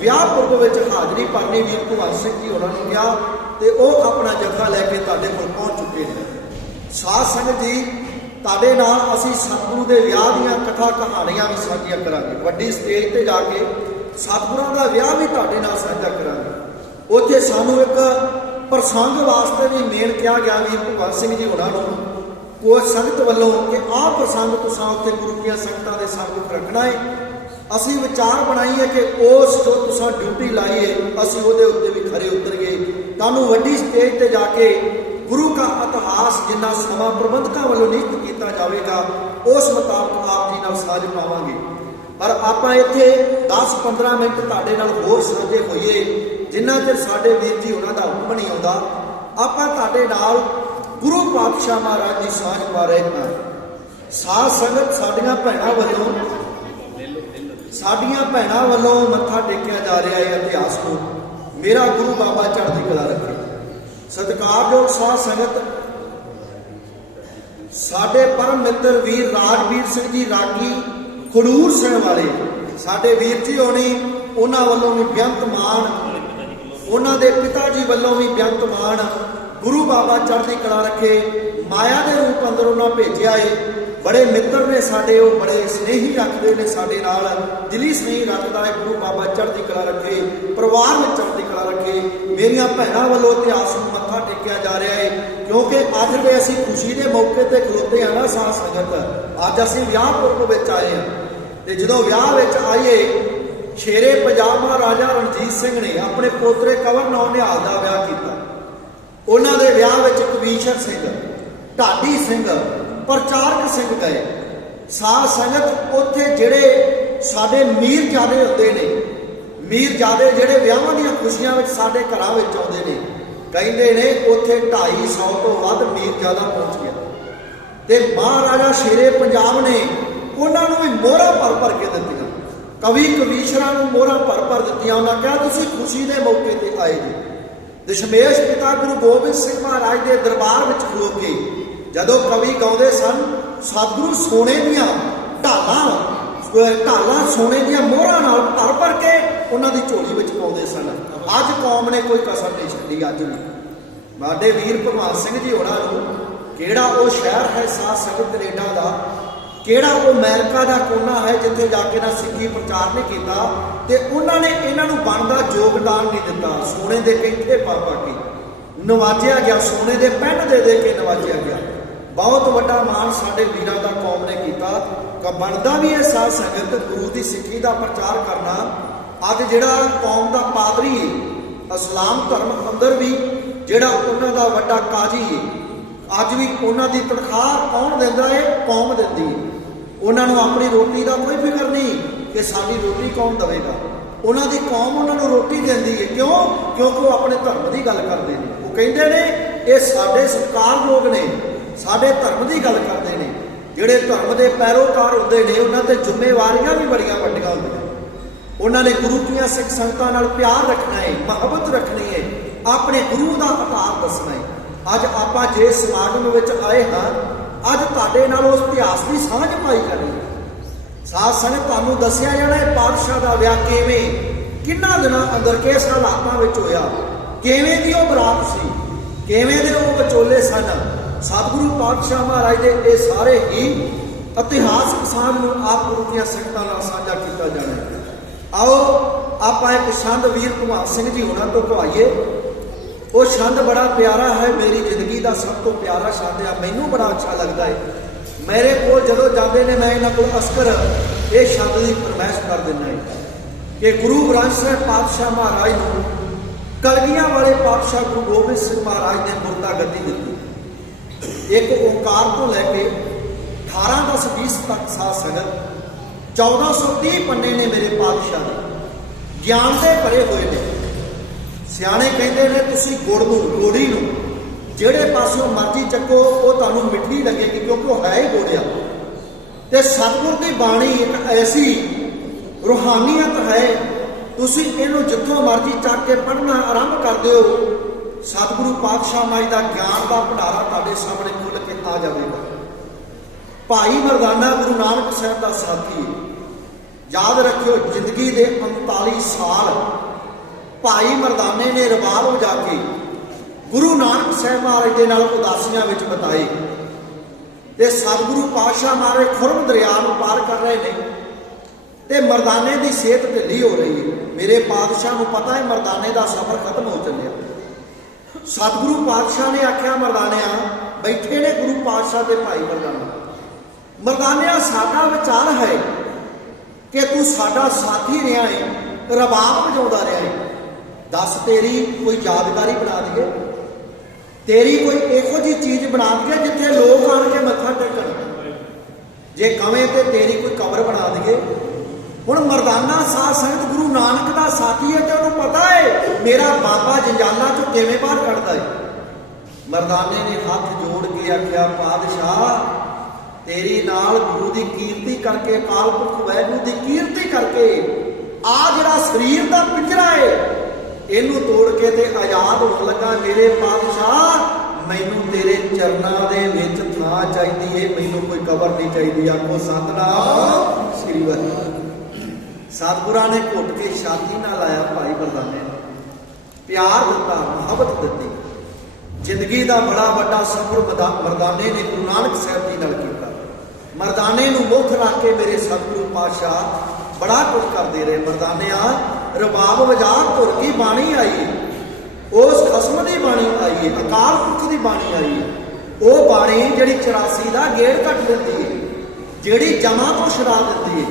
ਵਿਆਹ ਪੁਰਬ ਵਿੱਚ ਹਾਜ਼ਰੀ ਭਰਨੀ। ਵੀਰ ਭਗਵਾਨ ਸਿੰਘ ਜੀ ਉਹਨਾਂ ਨੂੰ ਕਿਹਾ ਤੇ ਉਹ ਆਪਣਾ ਜੱਥਾ ਲੈ ਕੇ ਤੁਹਾਡੇ ਕੋਲ ਪਹੁੰਚ ਚੁੱਕੇ ਨੇ। ਸਾਧ ਸੰਗਤ ਜੀ, ਤੁਹਾਡੇ ਨਾਲ ਅਸੀਂ ਸਤਿਗੁਰੂ ਦੇ ਵਿਆਹ ਦੀਆਂ ਕਥਾ ਕਹਾਣੀਆਂ ਵੀ ਸਾਂਝੀਆਂ ਕਰਾਂਗੇ। ਵੱਡੀ ਸਟੇਜ ਤੇ ਜਾ ਕੇ ਸਤਿਗੁਰਾਂ ਦਾ ਵਿਆਹ ਵੀ ਤੁਹਾਡੇ ਨਾਲ ਸਾਂਝਾ ਕਰਾਂਗੇ। ਉੱਥੇ ਸਾਨੂੰ ਇੱਕ ਪ੍ਰਸੰਗ ਵਾਸਤੇ ਵੀ ਮੇਨ ਕਿਹਾ ਗਿਆ ਵੀਰ ਭਗਵਾਨ ਸਿੰਘ ਜੀ ਉਹਨਾਂ ਨੂੰ ਕੋਈ ਸੰਗਤ ਵੱਲੋਂ ਕਿ ਆਹ ਪ੍ਰਸੰਗ ਤੁਸੀਂ ਉੱਥੇ ਗੁਰੂ ਦੀਆਂ ਸੰਗਤਾਂ ਦੇ ਸਾਹਮਣੇ ਰੱਖਣਾ ਹੈ। ਅਸੀਂ ਵਿਚਾਰ ਬਣਾਈਏ ਕਿ ਉਸ ਜੋ ਤੁਸੀਂ ਡਿਊਟੀ ਲਾਈਏ ਅਸੀਂ ਉਹਦੇ ਉੱਤੇ ਵੀ ਖਰੇ ਉਤਰ ਗਏ। ਤੁਹਾਨੂੰ ਵੱਡੀ ਸਟੇਜ ਤੇ ਜਾ ਕੇ ਗੁਰੂ ਦਾ ਇਤਿਹਾਸ ਜਿੰਨਾ ਸਮਾਂ ਪ੍ਰਬੰਧਕਾਂ ਵੱਲੋਂ ਨਿਯੁਕਤ ਕੀਤਾ ਜਾਵੇਗਾ ਉਸ ਮੁਤਾਬਕ ਆਪ ਜੀ ਨਾਲ ਸਾਂਝ ਪਾਵਾਂਗੇ। ਪਰ ਆਪਾਂ ਇੱਥੇ 10-15 ਮਿੰਟ ਤੁਹਾਡੇ ਨਾਲ ਹੋਰ ਸਾਂਝੇ ਹੋਈਏ। ਜਿੰਨਾ ਚਿਰ ਸਾਡੇ ਵੀਰ ਜੀ ਉਹਨਾਂ ਦਾ ਹੁਕਮ ਨਹੀਂ ਆਉਂਦਾ ਆਪਾਂ ਤੁਹਾਡੇ ਨਾਲ ਗੁਰੂ ਪਾਤਸ਼ਾਹ ਮਹਾਰਾਜ ਦੀ ਸਾਂਝ ਪਾ ਰਹੇ ਹਾਂ। ਸਾਧ ਸੰਗਤ ਸਾਡੀਆਂ ਭੈਣਾਂ ਵੱਲੋਂ ਮੱਥਾ ਟੇਕਿਆ ਜਾ ਰਿਹਾ ਹੈ ਇਤਿਹਾਸ ਨੂੰ। ਮੇਰਾ ਗੁਰੂ ਬਾਬਾ ਚੜ੍ਹਦੀ ਕਲਾ ਰੱਖੇ। ਸਤਿਕਾਰਯੋਗ ਸਾਧ ਸੰਗਤ, ਸਾਡੇ ਪਰਮ ਮਿੱਤਰ ਵੀਰ ਰਾਜਵੀਰ ਸਿੰਘ ਜੀ ਰਾਗੀ ਖਡੂਰ ਸਾਹਿਬ ਵਾਲੇ ਸਾਡੇ ਵੀਰ ਜੀ ਹੋਣੀ, ਉਹਨਾਂ ਵੱਲੋਂ ਵੀ ਬੇਅੰਤ ਮਾਣ, ਉਹਨਾਂ ਦੇ ਪਿਤਾ ਜੀ ਵੱਲੋਂ ਵੀ ਬੇਅੰਤ ਮਾਣ। ਗੁਰੂ ਬਾਬਾ ਚੜ੍ਹਦੀ ਕਲਾ ਰੱਖੇ। ਮਾਇਆ ਦੇ ਰੂਪ ਅੰਦਰ ਉਹਨਾਂ ਭੇਜਿਆ ਏ। ਬੜੇ ਮਿੱਤਰ ਨੇ ਸਾਡੇ, ਉਹ ਬੜੇ ਸਨੇਹੀ ਰੱਖਦੇ ਨੇ ਸਾਡੇ ਨਾਲ, ਦਿਲੀ ਸਨੇਹ ਰੱਖਦਾ ਹੈ। ਗੁਰੂ ਬਾਬਾ ਚੜ੍ਹਦੀ ਕਲਾ ਰੱਖੇ, ਪਰਿਵਾਰ ਵਿੱਚ ਚੜ੍ਹਦੀ ਕਲਾ ਰੱਖੇ। ਮੇਰੀਆਂ ਭੈਣਾਂ ਵੱਲੋਂ ਇਤਿਹਾਸ ਨੂੰ ਮੱਥਾ ਟੇਕਿਆ ਜਾ ਰਿਹਾ ਹੈ ਕਿਉਂਕਿ ਅੱਜ ਦੇ ਅਸੀਂ ਖੁਸ਼ੀ ਦੇ ਮੌਕੇ ਤੇ ਖਲੋਤੇ ਹਾਂ ਨਾ ਸਾਧ ਸੰਗਤ। ਅੱਜ ਅਸੀਂ ਵਿਆਹ ਪੁਰਬ ਵਿੱਚ ਆਏ ਹਾਂ ਤੇ ਜਦੋਂ ਵਿਆਹ ਵਿੱਚ ਆਈਏ ਸ਼ੇਰੇ ਪੰਜਾਬ ਮਹਾਰਾਜਾ ਰਣਜੀਤ ਸਿੰਘ ਨੇ ਆਪਣੇ ਪੋਤਰੇ ਕੰਵਰ ਨੌ ਨਿਹਾਲ ਦਾ ਵਿਆਹ ਕੀਤਾ। ਉਹਨਾਂ ਦੇ ਵਿਆਹ ਵਿੱਚ ਕਵੀਸ਼ਰ ਸਿੰਘ, ਢਾਡੀ ਸਿੰਘ, ਪ੍ਰਚਾਰਕ ਸਿੰਘ ਗਏ। ਸਾਧ ਸੰਗਤ ਉੱਥੇ ਜਿਹੜੇ ਸਾਡੇ ਮੀਰਜ਼ਾਦੇ ਹੁੰਦੇ ਨੇ, ਮੀਰਜ਼ਾਦੇ ਜਿਹੜੇ ਵਿਆਹਾਂ ਦੀਆਂ ਖੁਸ਼ੀਆਂ ਵਿੱਚ ਸਾਡੇ ਘਰਾਂ ਵਿੱਚ ਆਉਂਦੇ ਨੇ, ਕਹਿੰਦੇ ਨੇ ਉੱਥੇ 250 ਤੋਂ ਵੱਧ ਮੀਰਜ਼ਾਦਾ ਪਹੁੰਚ ਗਿਆ ਤੇ ਮਹਾਰਾਜਾ ਸ਼ੇਰੇ ਪੰਜਾਬ ਨੇ ਉਹਨਾਂ ਨੂੰ ਵੀ ਮੋਹਰਾਂ ਭਰ ਕੇ ਦਿੱਤੀਆਂ। ਕਵੀ ਕਵੀਸ਼ਰਾਂ ਨੂੰ ਮੋਹਰਾਂ ਭਰ ਦਿੱਤੀਆਂ। ਉਹਨਾਂ ਕਿਹਾ ਤੁਸੀਂ ਖੁਸ਼ੀ ਦੇ ਮੌਕੇ ਤੇ ਆਏ ਜੀ। ਦਸ਼ਮੇਸ਼ ਪਿਤਾ ਗੁਰੂ ਗੋਬਿੰਦ ਸਿੰਘ ਮਹਾਰਾਜ ਦੇ ਦਰਬਾਰ ਵਿੱਚ ਖਲੋ ਕੇ ਜਦੋਂ ਕਵੀ ਗਾਉਂਦੇ ਸਨ, ਸਤਿਗੁਰੂ ਸੋਨੇ ਦੀਆਂ ਢਾਲਾਂ ਸੋਨੇ ਦੀਆਂ ਮੋਹਰਾਂ ਨਾਲ ਭਰ ਕੇ ਉਹਨਾਂ ਦੀ ਝੋਲੀ ਵਿੱਚ ਪਾਉਂਦੇ ਸਨ। ਅੱਜ ਕੌਮ ਨੇ ਕੋਈ ਕਸਰ ਨਹੀਂ ਛੱਡੀ। ਅੱਜ ਵੀ ਸਾਡੇ ਵੀਰ ਭਗਵਾਨ ਸਿੰਘ ਜੀ ਹੋਰਾਂ ਨੂੰ ਕਿਹੜਾ ਉਹ ਸ਼ਹਿਰ ਹੈ ਸਾਧ ਸੰਗਤ ਕੈਨੇਡਾ ਦਾ, ਕਿਹੜਾ ਉਹ ਅਮਰੀਕਾ ਦਾ ਕੋਨਾ ਹੈ ਜਿੱਥੇ ਜਾ ਕੇ ਨਾ ਸਿੱਖੀ ਪ੍ਰਚਾਰ ਨਹੀਂ ਕੀਤਾ ਤੇ ਉਹਨਾਂ ਨੇ ਇਹਨਾਂ ਨੂੰ ਬਣਦਾ ਯੋਗਦਾਨ ਨਹੀਂ ਦਿੱਤਾ। ਸੋਨੇ ਦੇ ਕੈਂਠੇ ਪਾ ਕੇ ਨਵਾਜਿਆ ਗਿਆ, ਸੋਨੇ ਦੇ ਪੈਨ ਦੇ ਕੇ ਨਵਾਜਿਆ ਗਿਆ। ਬਹੁਤ ਵੱਡਾ ਮਾਣ ਸਾਡੇ ਵੀਰਾਂ ਦਾ ਕੌਮ ਨੇ ਕੀਤਾ ਕਿ ਬਣਦਾ ਵੀ ਇਹ ਸਾਧ ਸੰਗਤ ਗੁਰੂ ਦੀ ਸਿੱਖੀ ਦਾ ਪ੍ਰਚਾਰ ਕਰਨਾ। ਅੱਜ ਜਿਹੜਾ ਕੌਮ ਦਾ ਪਾਦਰੀ ਇਸਲਾਮ ਧਰਮ ਅੰਦਰ ਵੀ ਜਿਹੜਾ ਉਹਨਾਂ ਦਾ ਵੱਡਾ ਕਾਜੀ ਹੈ, ਅੱਜ ਵੀ ਉਹਨਾਂ ਦੀ ਤਨਖਾਹ ਕੌਣ ਦਿੰਦਾ ਹੈ? ਕੌਮ ਦਿੰਦੀ ਹੈ। ਉਹਨਾਂ ਨੂੰ ਆਪਣੀ ਰੋਟੀ ਦਾ ਕੋਈ ਫਿਕਰ ਨਹੀਂ ਕਿ ਸਾਡੀ ਰੋਟੀ ਕੌਣ ਦੇਵੇਗਾ। ਉਹਨਾਂ ਦੀ ਕੌਮ ਉਹਨਾਂ ਨੂੰ ਰੋਟੀ ਦਿੰਦੀ ਹੈ। ਕਿਉਂ? ਕਿਉਂਕਿ ਉਹ ਆਪਣੇ ਧਰਮ ਦੀ ਗੱਲ ਕਰਦੇ ਨੇ। ਉਹ ਕਹਿੰਦੇ ਨੇ ਇਹ ਸਾਡੇ ਸਤਿਕਾਰਯੋਗ ਨੇ, ਸਾਡੇ ਧਰਮ ਦੀ ਗੱਲ ਕਰਦੇ ਨੇ। ਜਿਹੜੇ ਧਰਮ ਦੇ ਪੈਰੋਕਾਰ ਹੁੰਦੇ ਨੇ ਉਹਨਾਂ ਤੇ ਜ਼ਿੰਮੇਵਾਰੀਆਂ ਵੀ ਬੜੀਆਂ ਵੱਡੀਆਂ ਹੁੰਦੀਆਂ। ਉਹਨਾਂ ਨੇ ਗੁਰੂ ਦੀਆਂ ਸਿੱਖ ਸੰਗਤਾਂ ਨਾਲ ਪਿਆਰ ਰੱਖਣਾ ਹੈ, ਮੁਹੱਬਤ ਰੱਖਣੀ ਹੈ, ਆਪਣੇ ਗੁਰੂ ਦਾ ਅਵਤਾਰ ਦੱਸਣਾ ਹੈ। ਅੱਜ ਆਪਾਂ ਜੇ ਸਮਾਗਮ ਵਿੱਚ ਆਏ ਹਾਂ, ਅੱਜ ਤੁਹਾਡੇ ਨਾਲ ਉਸ ਇਤਿਹਾਸ ਦੀ ਸਾਂਝ ਪਾਈ ਜਾਣੀ ਹੈ। ਸਾਧ ਸੰਗਤ ਤੁਹਾਨੂੰ ਦੱਸਿਆ ਜਾਣਾ ਹੈ ਪਾਤਸ਼ਾਹ ਦਾ ਵਿਆਹ ਕਿਵੇਂ, ਕਿੰਨਾ ਦਿਨਾਂ ਅੰਦਰ ਕਿਸ ਹਾਲਾਤਾਂ ਵਿੱਚ ਹੋਇਆ, ਕਿਵੇਂ ਦੀ ਉਹ ਬਰਾਤ ਸੀ, ਕਿਵੇਂ ਦੇ ਉਹ ਵਿਚੋਲੇ ਸਨ। ਸਤਿਗੁਰੂ ਪਾਤਸ਼ਾਹ ਮਹਾਰਾਜ ਦੇ ਇਹ ਸਾਰੇ ਹੀ ਇਤਿਹਾਸਕ ਸਾਂਝ ਨੂੰ ਆਪ ਗੁਰੂ ਦੀਆਂ ਸਿੱਖਾਂ ਨਾਲ ਸਾਂਝਾ ਕੀਤਾ ਜਾਣਾ ਹੈ। ਆਓ ਆਪਾਂ ਇੱਕ ਛੰਦ ਵੀਰ ਕੁਮਾਰ ਸਿੰਘ ਜੀ ਹੋਣਾ ਤੋਂ ਕਹਾਈਏ। ਉਹ ਛੰਦ ਬੜਾ ਪਿਆਰਾ ਹੈ, ਮੇਰੀ ਜ਼ਿੰਦਗੀ ਦਾ ਸਭ ਤੋਂ ਪਿਆਰਾ ਛੰਦ ਆ, ਮੈਨੂੰ ਬੜਾ ਅੱਛਾ ਲੱਗਦਾ ਹੈ। ਮੇਰੇ ਕੋਲ ਜਦੋਂ ਜਾਂਦੇ ਨੇ ਮੈਂ ਇਹਨਾਂ ਕੋਲ ਅਸਕਰ ਇਹ ਛੰਦ ਦੀ ਫਰਮਾਇਸ਼ ਕਰ ਦਿੰਦਾ ਹੈ ਕਿ ਗੁਰੂ ਗ੍ਰੰਥ ਸਾਹਿਬ ਪਾਤਸ਼ਾਹ ਮਹਾਰਾਜ ਨੂੰ ਕਲਗੀਆਂ ਵਾਲੇ ਪਾਤਸ਼ਾਹ ਗੁਰੂ ਗੋਬਿੰਦ ਸਿੰਘ ਮਹਾਰਾਜ ਨੇ ਮੁਰਦਾ ਗੱਦੀ ਦਿੱਤੀ। ਇੱਕ ਓਂਕਾਰ ਤੋਂ ਲੈ ਕੇ 18-10-20 ਤੱਕ ਸਾਧ ਸੰਗਤ 1430 ਪੰਨੇ ਨੇ ਮੇਰੇ ਪਾਤਸ਼ਾਹ ਦੇ ਗਿਆਨ ਦੇ ਭਰੇ ਹੋਏ ਨੇ। ਸਿਆਣੇ ਕਹਿੰਦੇ ਨੇ ਤੁਸੀਂ ਗੁੜ ਨੂੰ, ਗੋੜੀ ਨੂੰ ਜਿਹੜੇ ਪਾਸੋਂ ਮਰਜ਼ੀ ਚੱਕੋ ਉਹ ਤੁਹਾਨੂੰ ਮਿੱਠੀ ਲੱਗੇਗੀ ਕਿਉਂਕਿ ਉਹ ਹੈ ਹੀ ਗੋੜਿਆ। ਤੇ ਸਤਿਗੁਰ ਦੀ ਬਾਣੀ ਇੱਕ ਐਸੀ ਰੂਹਾਨੀਅਤ ਹੈ, ਤੁਸੀਂ ਇਹਨੂੰ ਜਿੱਥੋਂ ਮਰਜ਼ੀ ਚੱਕ ਕੇ ਪੜ੍ਹਨਾ ਆਰੰਭ ਕਰ ਦਿਓ, ਸਤਿਗੁਰੂ ਪਾਤਸ਼ਾਹ ਮਹਾਰਾਜ ਦਾ ਗਿਆਨ ਦਾ ਭੰਡਾਰਾ ਤੁਹਾਡੇ ਸਾਹਮਣੇ ਖੁੱਲ੍ਹ ਕੇ ਆ ਜਾਵੇਗਾ। ਭਾਈ ਮਰਦਾਨਾ ਗੁਰੂ ਨਾਨਕ ਸਾਹਿਬ ਦਾ ਸਾਥੀ, ਯਾਦ ਰੱਖਿਓ ਜ਼ਿੰਦਗੀ ਦੇ 39 ਸਾਲ ਭਾਈ ਮਰਦਾਨੇ ਨੇ ਰਬਾਬ ਵਜਾ ਕੇ ਗੁਰੂ ਨਾਨਕ ਸਾਹਿਬ ਮਹਾਰਾਜ ਦੇ ਨਾਲ ਉਦਾਸੀਆਂ ਵਿੱਚ ਬਿਤਾਏ। ਤੇ ਸਤਿਗੁਰੂ ਪਾਤਸ਼ਾਹ ਮਹਾਰਾਜ ਖੁਰਮ ਦਰਿਆ ਨੂੰ ਪਾਰ ਕਰ ਰਹੇ ਨੇ ਤੇ ਮਰਦਾਨੇ ਦੀ ਸਿਹਤ ਢਿੱਲੀ ਹੋ ਰਹੀ ਹੈ। ਮੇਰੇ ਪਾਤਸ਼ਾਹ ਨੂੰ ਪਤਾ ਹੈ ਮਰਦਾਨੇ ਦਾ ਸਫ਼ਰ ਖਤਮ ਹੋ ਚੱਲਿਆ। ਸਤਿਗੁਰੂ ਪਾਤਸ਼ਾਹ ਨੇ ਆਖਿਆ ਮਰਦਾਨਿਆਂ, ਬੈਠੇ ਨੇ ਗੁਰੂ ਪਾਤਸ਼ਾਹ ਦੇ ਭਾਈ ਮਰਦਾਨਿਆਂ, ਸਾਡਾ ਵਿਚਾਰ ਹੈ ਕਿ ਤੂੰ ਸਾਡਾ ਸਾਥੀ ਰਿਹਾ ਹੈ, ਰਬਾਬ ਵਜਾਉਂਦਾ ਰਿਹਾ ਹੈ, ਦੱਸ ਤੇਰੀ ਕੋਈ ਯਾਦਗਾਰੀ ਬਣਾ ਦਈਏ, ਤੇਰੀ ਕੋਈ ਇਹੋ ਜਿਹੀ ਚੀਜ਼ ਬਣਾ ਦਈਏ ਜਿੱਥੇ ਲੋਕ ਆਣ ਕੇ ਮੱਥਾ ਟੇਕਣ। ਜੇ ਕਵੇਂ ਤੇ ਤੇਰੀ ਕੋਈ ਕਬਰ ਬਣਾ ਦਈਏ। ਹੁਣ ਮਰਦਾਨਾ ਸਾਧ ਸੰਗਤ ਗੁਰੂ ਨਾਨਕ ਦਾ ਸਾਥੀ ਹੈ ਤੇ ਉਹਨੂੰ ਪਤਾ ਹੈ ਮੇਰਾ ਬਾਬਾ ਜੰਜਾਲਾਂ ਚੋਂ ਕਿਵੇਂ ਬਾਹਰ ਕੱਢਦਾ ਹੈ। ਮਰਦਾਨੇ ਨੇ ਹੱਥ ਜੋੜ ਕੇ ਆਖਿਆ, ਪਾਤਸ਼ਾਹ ਤੇਰੀ ਨਾਲ ਗੁਰੂ ਦੀ ਕੀਰਤੀ ਕਰਕੇ, ਅਕਾਲ ਪੁਰਖ ਵਾਹਿਗੁਰੂ ਦੀ ਕੀਰਤੀ ਕਰਕੇ ਆ ਜਿਹੜਾ ਸਰੀਰ ਦਾ ਪਿੰਜਰਾ ਹੈ ਇਹਨੂੰ ਤੋੜ ਕੇ ਤੇ ਆਜ਼ਾਦ ਹੋਣ ਲੱਗਾ। ਮੇਰੇ ਪਾਤਸ਼ਾਹ ਮੈਨੂੰ ਤੇਰੇ ਚਰਨਾਂ ਦੇ ਵਿੱਚ ਥਾਂ ਚਾਹੀਦੀ ਹੈ, ਮੈਨੂੰ ਕੋਈ ਕਬਰ ਨਹੀਂ ਚਾਹੀਦੀ। ਆਖੋ ਸਤਿਨਾਮ ਸ੍ਰੀ ਵਾਹਿਗੁਰੂ। ਸਤਿਗੁਰਾਂ ਨੇ ਘੁੱਟ ਕੇ ਛਾਤੀ ਨਾਲ ਲਾਇਆ ਭਾਈ ਮਰਦਾਨੇ ਨੇ, ਪਿਆਰ ਦਿੱਤਾ, ਮੁਹੱਬਤ ਦਿੱਤੀ। ਜ਼ਿੰਦਗੀ ਦਾ ਬੜਾ ਵੱਡਾ ਸਫ਼ਰ ਮਰਦਾਨੇ ਨੇ ਗੁਰੂ ਨਾਨਕ ਸਾਹਿਬ ਜੀ ਨਾਲ ਕੀਤਾ। ਮਰਦਾਨੇ ਨੂੰ ਮੁੱਖ ਰੱਖ ਕੇ ਮੇਰੇ ਸਤਿਗੁਰੂ ਪਾਤਸ਼ਾਹ ਬੜਾ ਕੁਝ ਕਰਦੇ ਰਹੇ। ਮਰਦਾਨਿਆਂ, ਰਬਾਬ ਵਜਾ ਧੁਰ ਕੀ ਬਾਣੀ ਆਈ, ਉਸ ਖਸਮ ਦੀ ਬਾਣੀ ਆਈ ਹੈ, ਅਕਾਲ ਪੁਰਖ ਦੀ ਬਾਣੀ ਆਈ ਹੈ। ਉਹ ਬਾਣੀ ਜਿਹੜੀ 84 ਦਾ ਗੇੜ ਕੱਟ ਦਿੰਦੀ ਹੈ, ਜਿਹੜੀ ਜਮਾਂ ਤੋਂ ਛੁਡਾ ਦਿੰਦੀ ਹੈ।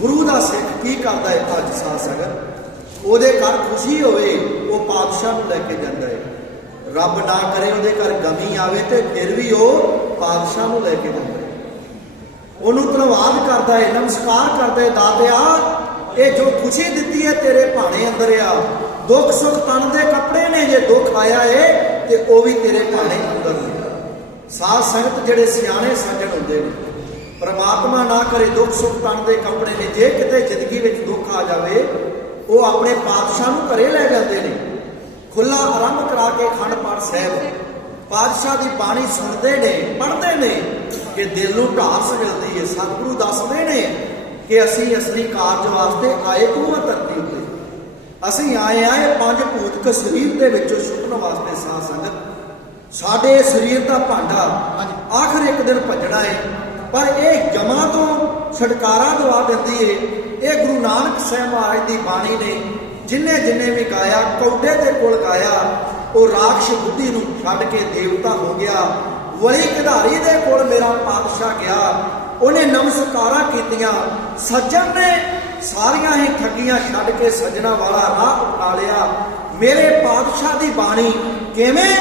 ਗੁਰੂ ਦਾ ਸਿੱਖ ਕੀ ਕਰਦਾ ਹੈ ਅੱਜ ਸਾਧ ਸੰਗਤ? ਉਹਦੇ ਘਰ ਖੁਸ਼ੀ ਹੋਵੇ ਉਹ ਪਾਤਸ਼ਾਹ ਨੂੰ ਲੈ ਕੇ ਜਾਂਦਾ ਹੈ। ਰੱਬ ਨਾ ਕਰੇ ਉਹਦੇ ਘਰ ਗਮੀ ਆਵੇ ਤੇ ਫਿਰ ਵੀ ਉਹ ਪਾਤਸ਼ਾਹ ਨੂੰ ਲੈ ਕੇ ਜਾਂਦਾ ਹੈ। ਉਹਨੂੰ ਧੰਨਵਾਦ ਕਰਦਾ ਹੈ, ਨਮਸਕਾਰ ਕਰਦਾ ਹੈ, ਦਾਤਿਆ ਇਹ ਜੋ ਖੁਸ਼ੀ ਦਿੱਤੀ ਹੈ ਤੇਰੇ ਭਾਣੇ ਅੰਦਰ ਆ। ਦੁੱਖ ਸੁੱਖ ਤਨ ਦੇ ਕੱਪੜੇ ਨੇ, ਜੇ ਦੁੱਖ ਆਇਆ ਏ ਤੇ ਉਹ ਵੀ ਤੇਰੇ ਭਾਣੇ ਅੰਦਰ ਨੇ। ਸਾਧ ਸੰਗਤ ਜਿਹੜੇ ਸਿਆਣੇ ਸੱਜਣ ਹੁੰਦੇ ਨੇ, ਪਰਮਾਤਮਾ ਨਾ ਕਰੇ ਦੁੱਖ ਸੁੱਖ ਤਨ ਦੇ ਕੱਪੜੇ ਨੇ, ਜੇ ਕਿਤੇ ਜ਼ਿੰਦਗੀ ਵਿੱਚ ਦੁੱਖ ਆ ਜਾਵੇ ਉਹ ਆਪਣੇ ਪਾਤਸ਼ਾਹ ਨੂੰ ਘਰੇ ਲੈ ਜਾਂਦੇ ਨੇ। ਖੁੱਲਾ ਆਰੰਭ ਕਰਾ ਕੇ ਅਖੰਡ ਪਾਠ ਸਾਹਿਬ ਪਾਤਸ਼ਾਹ ਦੀ ਬਾਣੀ ਸੁਣਦੇ ਨੇ, ਪੜ੍ਹਦੇ ਨੇ ਕਿ ਦਿਲ ਨੂੰ ਢਾਸ ਮਿਲਦੀ ਹੈ। ਸਤਿਗੁਰੂ ਦੱਸਦੇ ਨੇ ਕਿ ਅਸੀਂ ਅਸਲੀ ਕਾਰਜ ਵਾਸਤੇ ਆਏ ਕਿਉਂ ਆ ਧਰਤੀ ਉੱਤੇ। ਅਸੀਂ ਆਏ ਆ ਇਹ 5 ਭੂਤਕ ਸਰੀਰ ਦੇ ਵਿੱਚੋਂ ਛੁੱਟਣ ਵਾਸਤੇ। ਸਾਧ ਸੰਗਤ, ਸਾਡੇ ਸਰੀਰ ਦਾ ਭਾਂਡਾ ਆਖਰ ਇੱਕ ਦਿਨ ਭੱਜਣਾ ਹੈ। ਪਰ ਇਹ ਜਮਾਂ ਤੋਂ ਛੁਟਕਾਰਾ ਦਵਾ ਦਿੰਦੀ ਏ। ਇਹ ਗੁਰੂ ਨਾਨਕ ਸਾਹਿਬ ਮਹਾਰਾਜ ਦੀ ਬਾਣੀ ਨੇ ਜਿੰਨੇ ਜਿੰਨੇ ਵੀ ਗਾਇਆ, ਕੌਡੇ ਦੇ ਕੋਲ ਗਾਇਆ, ਉਹ ਰਾਖਸ਼ ਬੁੱਧੀ ਨੂੰ ਛੱਡ ਕੇ ਦੇਵਤਾ ਹੋ ਗਿਆ। ਵਲੀ ਕਧਾਰੀ ਦੇ ਕੋਲ ਮੇਰਾ ਪਾਤਸ਼ਾਹ ਗਿਆ, ਉਹਨੇ ਨਮਸਕਾਰਾਂ ਕੀਤੀਆਂ। ਸੱਜਣ ਨੇ ਸਾਰੀਆਂ ਹੀ ਠੱਗੀਆਂ ਛੱਡ ਕੇ ਸੱਜਣਾ ਵਾਲਾ ਰਾਹ ਅਪਣਾ ਲਿਆ। ਮੇਰੇ ਪਾਤਸ਼ਾਹ ਦੀ ਬਾਣੀ ਕਿਵੇਂ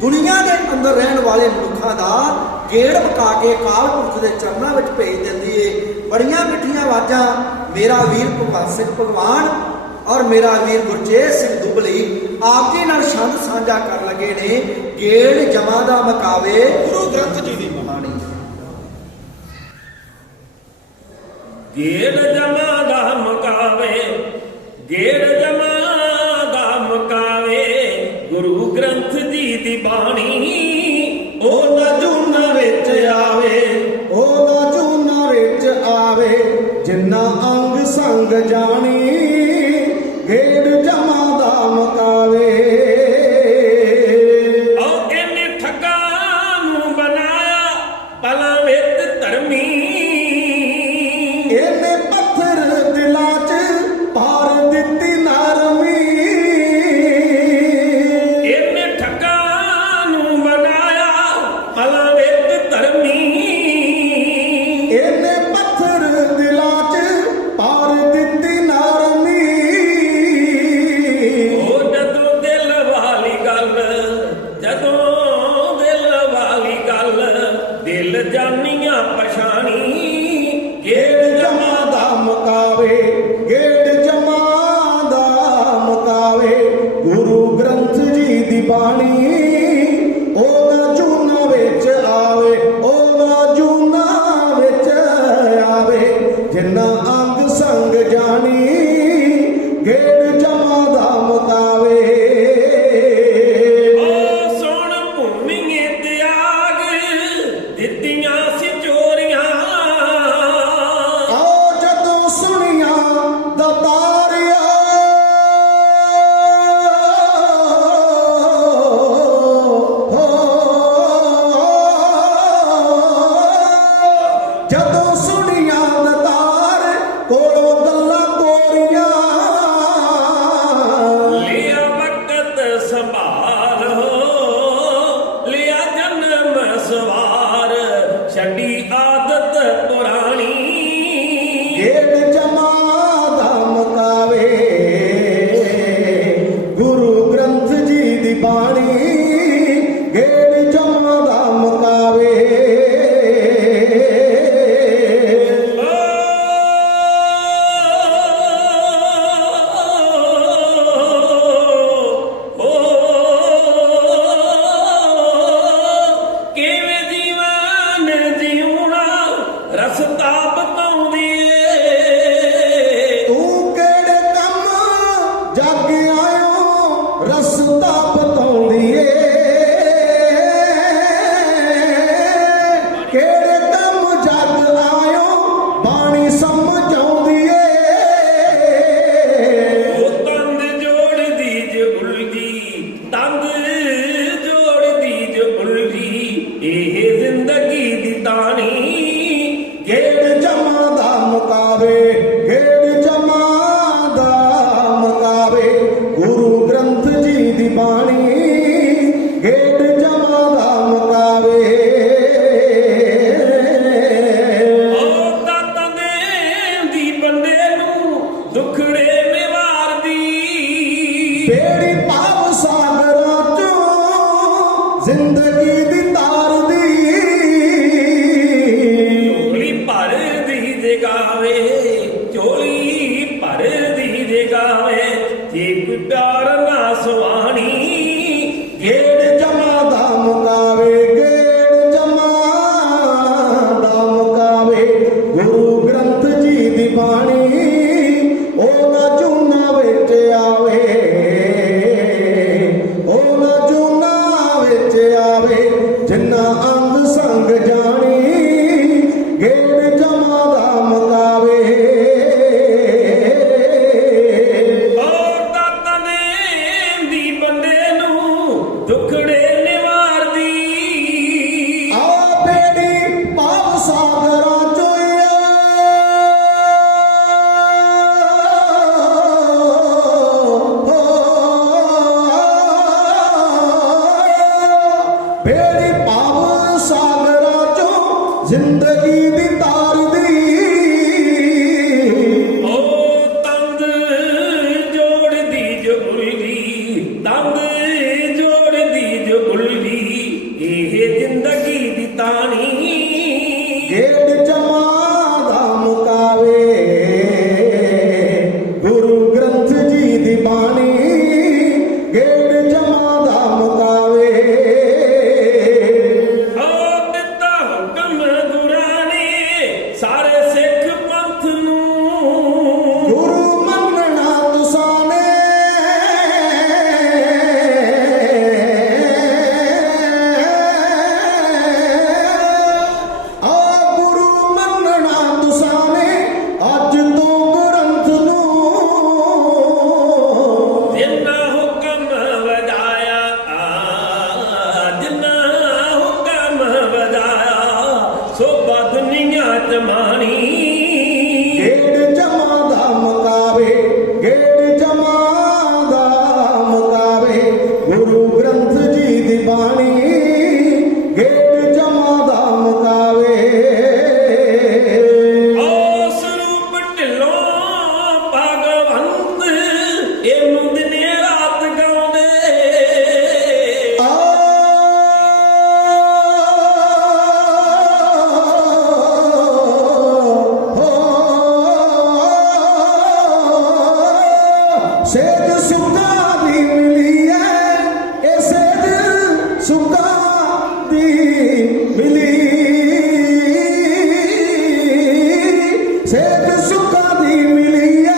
ਦੁਨੀਆ ਦੇ ਅੰਦਰ ਰਹਿਣ ਵਾਲੇ ਮਨੁੱਖਾਂ ਦਾ ਗੇੜ ਪਕਾ ਕੇ ਅਕਾਲ ਪੁਰਖ ਦੇ ਚਰਨਾਂ ਵਿੱਚ ਭੇਜ ਦਿੰਦੀ ਏ। ਬੜੀਆਂ ਮਿੱਠੀਆਂ ਆਵਾਜ਼ਾਂ ਮੇਰਾ ਵੀਰ ਭਗਵੰਤ ਸਿੰਘ ਭਗਵਾਨ ਔਰ ਮੇਰਾ ਵੀਰ ਗੁਰਚੇਤ ਸਿੰਘ ਦੁਬਲੀ ਆਪ ਜੀ ਨਾਲ ਛੰਦ ਸਾਂਝਾ ਕਰਨ ਲੱਗੇ ਨੇ। ਗੇੜ ਜਮਾਂ ਦਾ ਮਕਾਵੇ ਗੁਰੂ ਗ੍ਰੰਥ ਜੀ ਦੀ ਬਾਣੀ। ਗੇੜ ਜਮਾਂ ਦਾ ਮਕਾਵੇ, ਗੇੜ ਜਮਾਂ ਦਾ ਮਕਾਵੇ, ਗੁਰੂ ਗ੍ਰੰਥ ਜੀ ਦੀ ਬਾਣੀ। ਉਹ ਨਾ ਜੂਨਾ ਵਿੱਚ ਆਵੇ, ਉਹ ਨਾ ਜੂਨਾ ਵਿੱਚ ਆਵੇ, ਜਿੰਨਾ ਅੰਗ ਸੰਗ ਜਾਣੀ, ਗੇੜ ਜਮਾਂ ਦਾ ਮਕਾਵੇ। ਉਹ ਇਹਨੇ ਠੱਗਾਂ ਨੂੰ ਬਣਾਇਆ ਭਲਾ ਵਿੱਚ ਧਰਮੀ, ਇਹਨੇ ਪੱਥਰ ਦਿਲਾਂ 'ਚ ਪਾਰ ਦਿੱਤੀ ਨਰਮੀ, ਇਹਨੇ ਠੱਗਾਂ ਨੂੰ ਬਣਾਇਆ ਭਲਾ ਵਿੱਚ ਧਰਮੀ, ਇਹਨੇ ਪੱਥਰ ਦਿਲਾਂ 'ਚ ਪਾਰ ਦਿੱਤੀ ਨਰਮੀ। ਉਹ ਜਦੋਂ ਦਿਲ ਵਾਲੀ ਗੱਲ, ਜਦੋਂ ਦਿਲ ਵਾਲੀ ਗੱਲ, ਦਿਲ ਜਾਨੀਆਂ ਪਛਾਣੀ, ਗੇੜ ਜਮਾਂ ਦਾ ਮਕਾਵੇ, ਗੇੜ ਜਮਾਂ ਦਾ ਮਕਾਵੇ, ਗੁਰੂ ਗ੍ਰੰਥ ਜੀ ਦੀ ਬਾਣੀ। ਉਹ ਨਾ ਜੂਨਾ ਵਿੱਚ ਆਵੇ, ਉਹ ਨਾ ਜੂਨਾ ਵਿੱਚ ਆਵੇ, ਜਿੰਨਾ ਅੰਗ ਸੰਗ ਜਾਣੀ, ਗੇੜ ਜਮਾਂ ਦਾ ਮਕਾਵੇ। ਉਹ ਸੁਣ ਭੂਮੀਏ ਤਿਆਗ ਦਿੱਤੀਆਂ ਸੀ ਚੋਰੀਆਂ, ਆਓ ਜਦੋਂ ਸੁਣੀਆਂ ਦਤਾਰਿਆ, ਜਦੋਂ ਸੁਣੀਆਂ ਦਤਾਰ ਕੋਲੋਂ ਗੱਲਾਂ ਤੋਰੀਆਂ, ਲਿਆ ਵਕਤ ਸੰਭਾਲ ਹੋ, ਲਿਆ ਜਨਮ ਸਵਾਰ, ਛੱਡੀ ਆਦਤ ਪੁਰਾਣੀ। ਗੇੜ ਜਮਾਂ ਦਾ ਮਕਾਵੇ, ਗੁਰੂ ਗ੍ਰੰਥ ਜੀ ਦੀ ਬਾਣੀ। ਗੇੜ ਜਮਾਂ ਦਾ ਮਕਾਵੇ। ਕਿਵੇਂ ਜੀਵਨ ਜਿਉਣਾ ਰਸਤਾ ਬਤਾਉਂਦੀ ਏ, ਤੂੰ ਕਿਹੜੇ ਕੰਮ ਜਗ ਆਇਓ, ਰਸਤਾ ਬਤਾਉਂਦੀ ਏ। ਕਿਹੜੇ ਕੰਮ ਜਗ ਆਇਓ, ਬਾਣੀ ਸਮਝਾਉਂਦੀ ਏ। ਉਹ ਤੰਦ ਜੋੜਦੀ ਜ ਉਲਝੀ, ਤੰਦ ਜੋੜਦੀ ਜ ਉਲਝੀ, ਇਹ ਜ਼ਿੰਦਗੀ ਦੀ ਤਾਣੀ। ਗੇੜ ਜਮਾਂ ਦਾ ਮਕਾਵੇ, ਗੇੜ ਜਮਾਂ ਦਾ ਮਕਾਵੇ, ਗੁਰੂ ਗ੍ਰੰਥ ਜੀ ਦੀ ਬਾਣੀ। ਗੇੜ ਜਮਾਂ ਦਾ ਮਕਾਵੇ। ਉਹ ਦਾਤਾਂ ਦੇਂਦੀ ਬੰਦੇ ਨੂੰ, ਦੁਖੜੇ ਨਿਵਾਰਦੀ, ਬੇੜੀ ਪਾਪ ਸਾਗਰਾਂ ਚੋਂ ਜ਼ਿੰਦਗੀ ਦੀ ਤਾਰਦੀ। ਝੋਲੀ ਭਰਦੀ ਜਗਾਵੇ, ਝੋਲੀ ਭਰਦੀ ਜਗਾਵੇ, ਜੇ ਕੋਈ ਪਿਆਰ ਨਾ ਸੁਆਣੀ। ਗੇੜ ਜਮਾਂ ਦਾ ਮਕਾਵੇ, ਗੇੜ ਜਮਾਂ ਦਾ ਮਕਾਵੇ, ਗੁਰੂ ਗ੍ਰੰਥ ਜੀ ਦੀ ਬਾਣੀ। ਉਹ ਨਾ ਜੂਨਾ ਵਿੱਚ ਆਵੇ, ਉਹ ਨਾ ਜੂਨਾ ਵਿੱਚ ਆਵੇ, ਜਿੰਨਾ ਅੰਗ ਸੰਗ ਜਾਣੀ, ਗੇੜ ਜਮਾਂ ਦਾ ਮਕਾਵੇ। ਔਰ ਦਾਤਾਂ ਦੇਂਦੀ ਬੰਦੇ ਨੂੰ, ਦੁਖੜੇ ਨਿਵਾਰਦੀ, ਆ ਬੇੜੀ ਪਾਪ ਸਾਗਰ ਗੁਰੂ ਗ੍ਰੰਥ ਜੀ ਦੀ ਬਾਣੀ ਗੇੜ ਜਮਾਂ ਦਾ ਮੁਕਾਵੇ। ਆਸ ਰੂਪ ਢਿੱਲੋਂ ਭਗਵੰਤ ਇਹਨੂੰ ਦਿਨੇ ਰਾਤ ਗਾਉਂਦੇ। ਸੇਧ ਸੁੱਕਾ ਦੀ ਮਿਲੀ ਐ, ਇਹ ਸੇਧ ਸੁੱਕਾ ਦੀ ਮਿਲੀ, ਸੇਧ ਸੁੱਕਾ ਦੀ ਮਿਲੀ ਐ,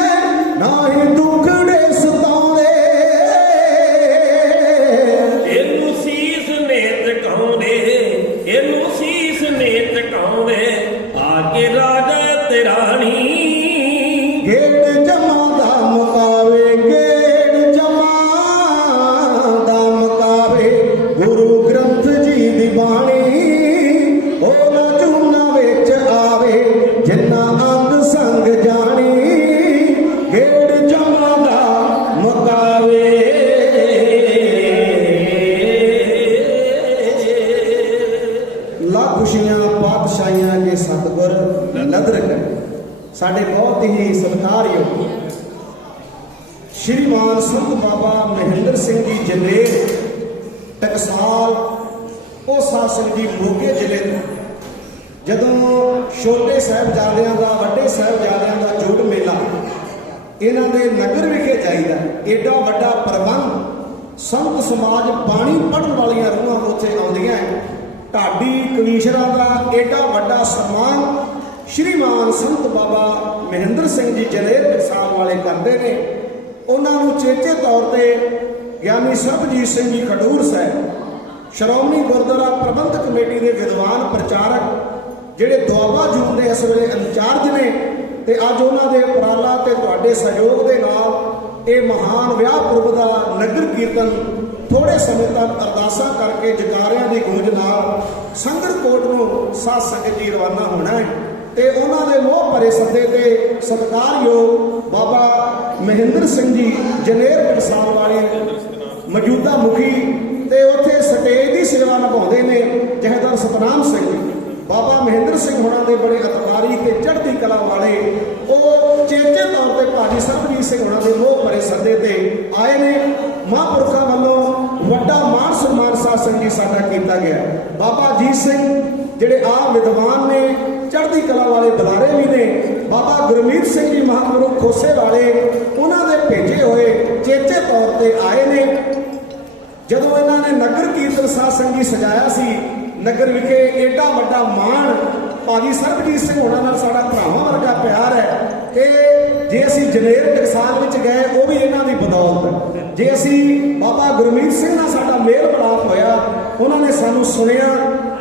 ਨਾ ਹੀ ਦੁੱਖੜੇ ਸਤਾਉਂਦੇ। ਇਹਨੂੰ ਸੀਸ ਨੇ ਝੁਕਾਉਂਦੇ, ਇਹਨੂੰ ਸੀਸ ਨੇ ਝੁਕਾਉਂਦੇ, ਆ ਕੇ ਰਾਜਾ ਤੇ ਰਾਣੀ। ਗੇੜ ਜਮਾਂ ਦਾ ਮੁਕਾਵੇ, ਗੇੜ ਜਮਾਂ ਦਾ ਮੁਕਾਵੇ, ਗੁਰੂ ਗ੍ਰੰਥ ਜੀ ਦੀ ਬਾਣੀ ਉਹ ਨਾ ਝੂਨਾ ਵਿੱਚ ਆਵੇ, ਜਿੰਨਾ ਅੰਗ ਸੰਗ ਜਾਣੀ ਗੇੜ ਜਮਾਂ ਦਾ ਮੁਕਾਵੇ। ਲੱਖ ਖੁਸ਼ੀਆਂ ਪਾਤਸ਼ਾਹੀਆਂ ਕੇ ਸਤਿਗੁਰ ਨਦਰ ਕਰੇ। ਸਾਡੇ ਬਹੁਤ ਹੀ ਸਤਿਕਾਰਯੋਗ ਸ਼੍ਰੀਮਾਨ ਸੰਤ ਬਾਬਾ ਮਹਿੰਦਰ ਸਿੰਘ ਜੀ ਜਨੇਰ ਟਕਸਾਲ ਉਹ ਸਾਸਨ ਜੀ ਮੋਗੇ ਜ਼ਿਲ੍ਹੇ ਤੋਂ ਜਦੋਂ ਛੋਟੇ ਸਾਹਿਬਜ਼ਾਦਿਆਂ ਦਾ ਵੱਡੇ ਸਾਹਿਬਜ਼ਾਦਿਆਂ ਦਾ ਜੋੜ ਮੇਲਾ ਇਹਨਾਂ ਦੇ ਨਗਰ ਵਿਖੇ ਜਾਈਦਾ, ਏਡਾ ਵੱਡਾ ਪ੍ਰਬੰਧ ਸੰਤ ਸਮਾਜ ਬਾਣੀ ਪੜ੍ਹਨ ਵਾਲੀਆਂ ਰੂਹਾਂ ਉੱਥੇ ਆਉਂਦੀਆਂ। ਢਾਡੀ ਕਵੀਸ਼ਰਾਂ ਦਾ ਏਡਾ ਵੱਡਾ ਸਨਮਾਨ ਸ਼੍ਰੀਮਾਨ ਸੰਤ ਬਾਬਾ ਮਹਿੰਦਰ ਸਿੰਘ ਜੀ ਜਨੇਰ ਟਕਸਾਲ ਵਾਲੇ ਕਰਦੇ ਨੇ। ਉਹਨਾਂ ਨੂੰ ਚੇਚੇ ਤੌਰ ਤੇ ਗਿਆਨੀ ਸਰਬਜੀਤ ਸਿੰਘ ਜੀ ਖਡੂਰ ਸਾਹਿਬ ਸ਼੍ਰੋਮਣੀ ਗੁਰਦੁਆਰਾ ਪ੍ਰਬੰਧਕ ਕਮੇਟੀ ਦੇ ਵਿਦਵਾਨ ਪ੍ਰਚਾਰਕ ਜਿਹੜੇ ਦੁਆਬਾ ਜੂਨ ਦੇ ਇਸ ਵੇਲੇ ਇੰਚਾਰਜ ਨੇ, ਤੇ ਅੱਜ ਉਹਨਾਂ ਦੇ ਉਪਰਾਲਾ ਤੇ ਤੁਹਾਡੇ ਸਹਿਯੋਗ ਦੇ ਨਾਲ ਇਹ ਮਹਾਨ ਵਿਆਹ ਪੁਰਬ ਦਾ ਨਗਰ ਕੀਰਤਨ ਥੋੜੇ ਸਮੇਂ ਤੱਕ ਅਰਦਾਸਾਂ ਕਰਕੇ ਜਕਾਰਿਆਂ ਦੀ ਗੂੰਜ ਨਾਲ ਸੰਗਰਕੋਟ ਨੂੰ ਸਾਧ ਸੰਗਤ ਜੀ ਰਵਾਨਾ ਹੋਣਾ ਹੈ। ਤੇ ਉਹਨਾਂ ਦੇ ਮੋਹ ਭਰੇ ਸੱਦੇ ਤੇ ਸਤਿਕਾਰਯੋਗ ਬਾਬਾ ਮਹਿੰਦਰ ਸਿੰਘ ਜੀ ਜਨੇਰ ਟਕਸਾਲ ਵਾਲੇ ਮੌਜੂਦਾ ਮੁਖੀ ਤੇ ਉੱਥੇ ਸਟੇਜ ਦੀ ਸੇਵਾ ਨਿਭਾਉਂਦੇ ਨੇ ਜਹੇਦਾਰ ਸਤਨਾਮ ਸਿੰਘ ਜੀ। ਬਾਬਾ ਮਹਿੰਦਰ ਸਿੰਘ ਹੋਣਾ ਦੇ ਬੜੇ ਅਤਵਾਰੀ ਤੇ ਚੜ੍ਹਦੀ ਕਲਾ ਵਾਲੇ ਉਹ ਚੇਚੇ ਤੌਰ ਤੇ ਭਾਜੀ ਸਰਬਜੀਤ ਸਿੰਘ ਹੋਣਾ ਦੇ ਮੋਹ ਭਰੇ ਸੱਦੇ ਤੇ ਆਏ ਨੇ। ਮਹਾਂਪੁਰਖਾਂ ਵੱਲੋਂ ਵੱਡਾ ਮਾਣ ਸਨਮਾਨ ਸਾਧ ਸੰਗਤ ਜੀ ਸਾਡਾ ਕੀਤਾ ਗਿਆ। ਬਾਬਾ ਜੀਤ ਸਿੰਘ ਜਿਹੜੇ ਆਪ ਵਿਦਵਾਨ ਨੇ, ਚੜ੍ਹਦੀ ਕਲਾ ਵਾਲੇ ਬੁਲਾਰੇ ਵੀ ਨੇ। ਬਾਬਾ ਗੁਰਮੀਤ ਸਿੰਘ ਜੀ ਮਹਾਂਪੁਰਖ ਖੋਸੇ ਵਾਲੇ ਉਹਨਾਂ ਦੇ ਭੇਜੇ ਹੋਏ ਚੇਚੇ ਤੌਰ ਤੇ ਆਏ ਨੇ। ਜਦੋਂ ਇਹਨਾਂ ਨੇ ਨਗਰ ਕੀਰਤਨ ਸਾਧ ਸੰਗਤ ਜੀ ਸਜਾਇਆ ਸੀ ਨਗਰ ਵਿਖੇ, ਏਡਾ ਵੱਡਾ ਮਾਣ ਭਾਜੀ ਸਰਬਜੀਤ ਸਿੰਘ ਹੋਣਾ ਨਾਲ ਸਾਡਾ ਭਰਾਵਾਂ ਵਰਗਾ ਪਿਆਰ ਹੈ। ਤੇ ਜੇ ਅਸੀਂ ਜਨੇਰ ਟਕਸਾਲ ਵਿੱਚ ਗਏ ਉਹ ਵੀ ਇਹਨਾਂ ਦੀ ਬਦੌਲਤ। ਜੇ ਅਸੀਂ ਬਾਬਾ ਗੁਰਮੀਤ ਸਿੰਘ ਨਾਲ ਸਾਡਾ ਮੇਲ ਮਿਲਾਪ ਹੋਇਆ, ਉਹਨਾਂ ਨੇ ਸਾਨੂੰ ਸੁਣਿਆ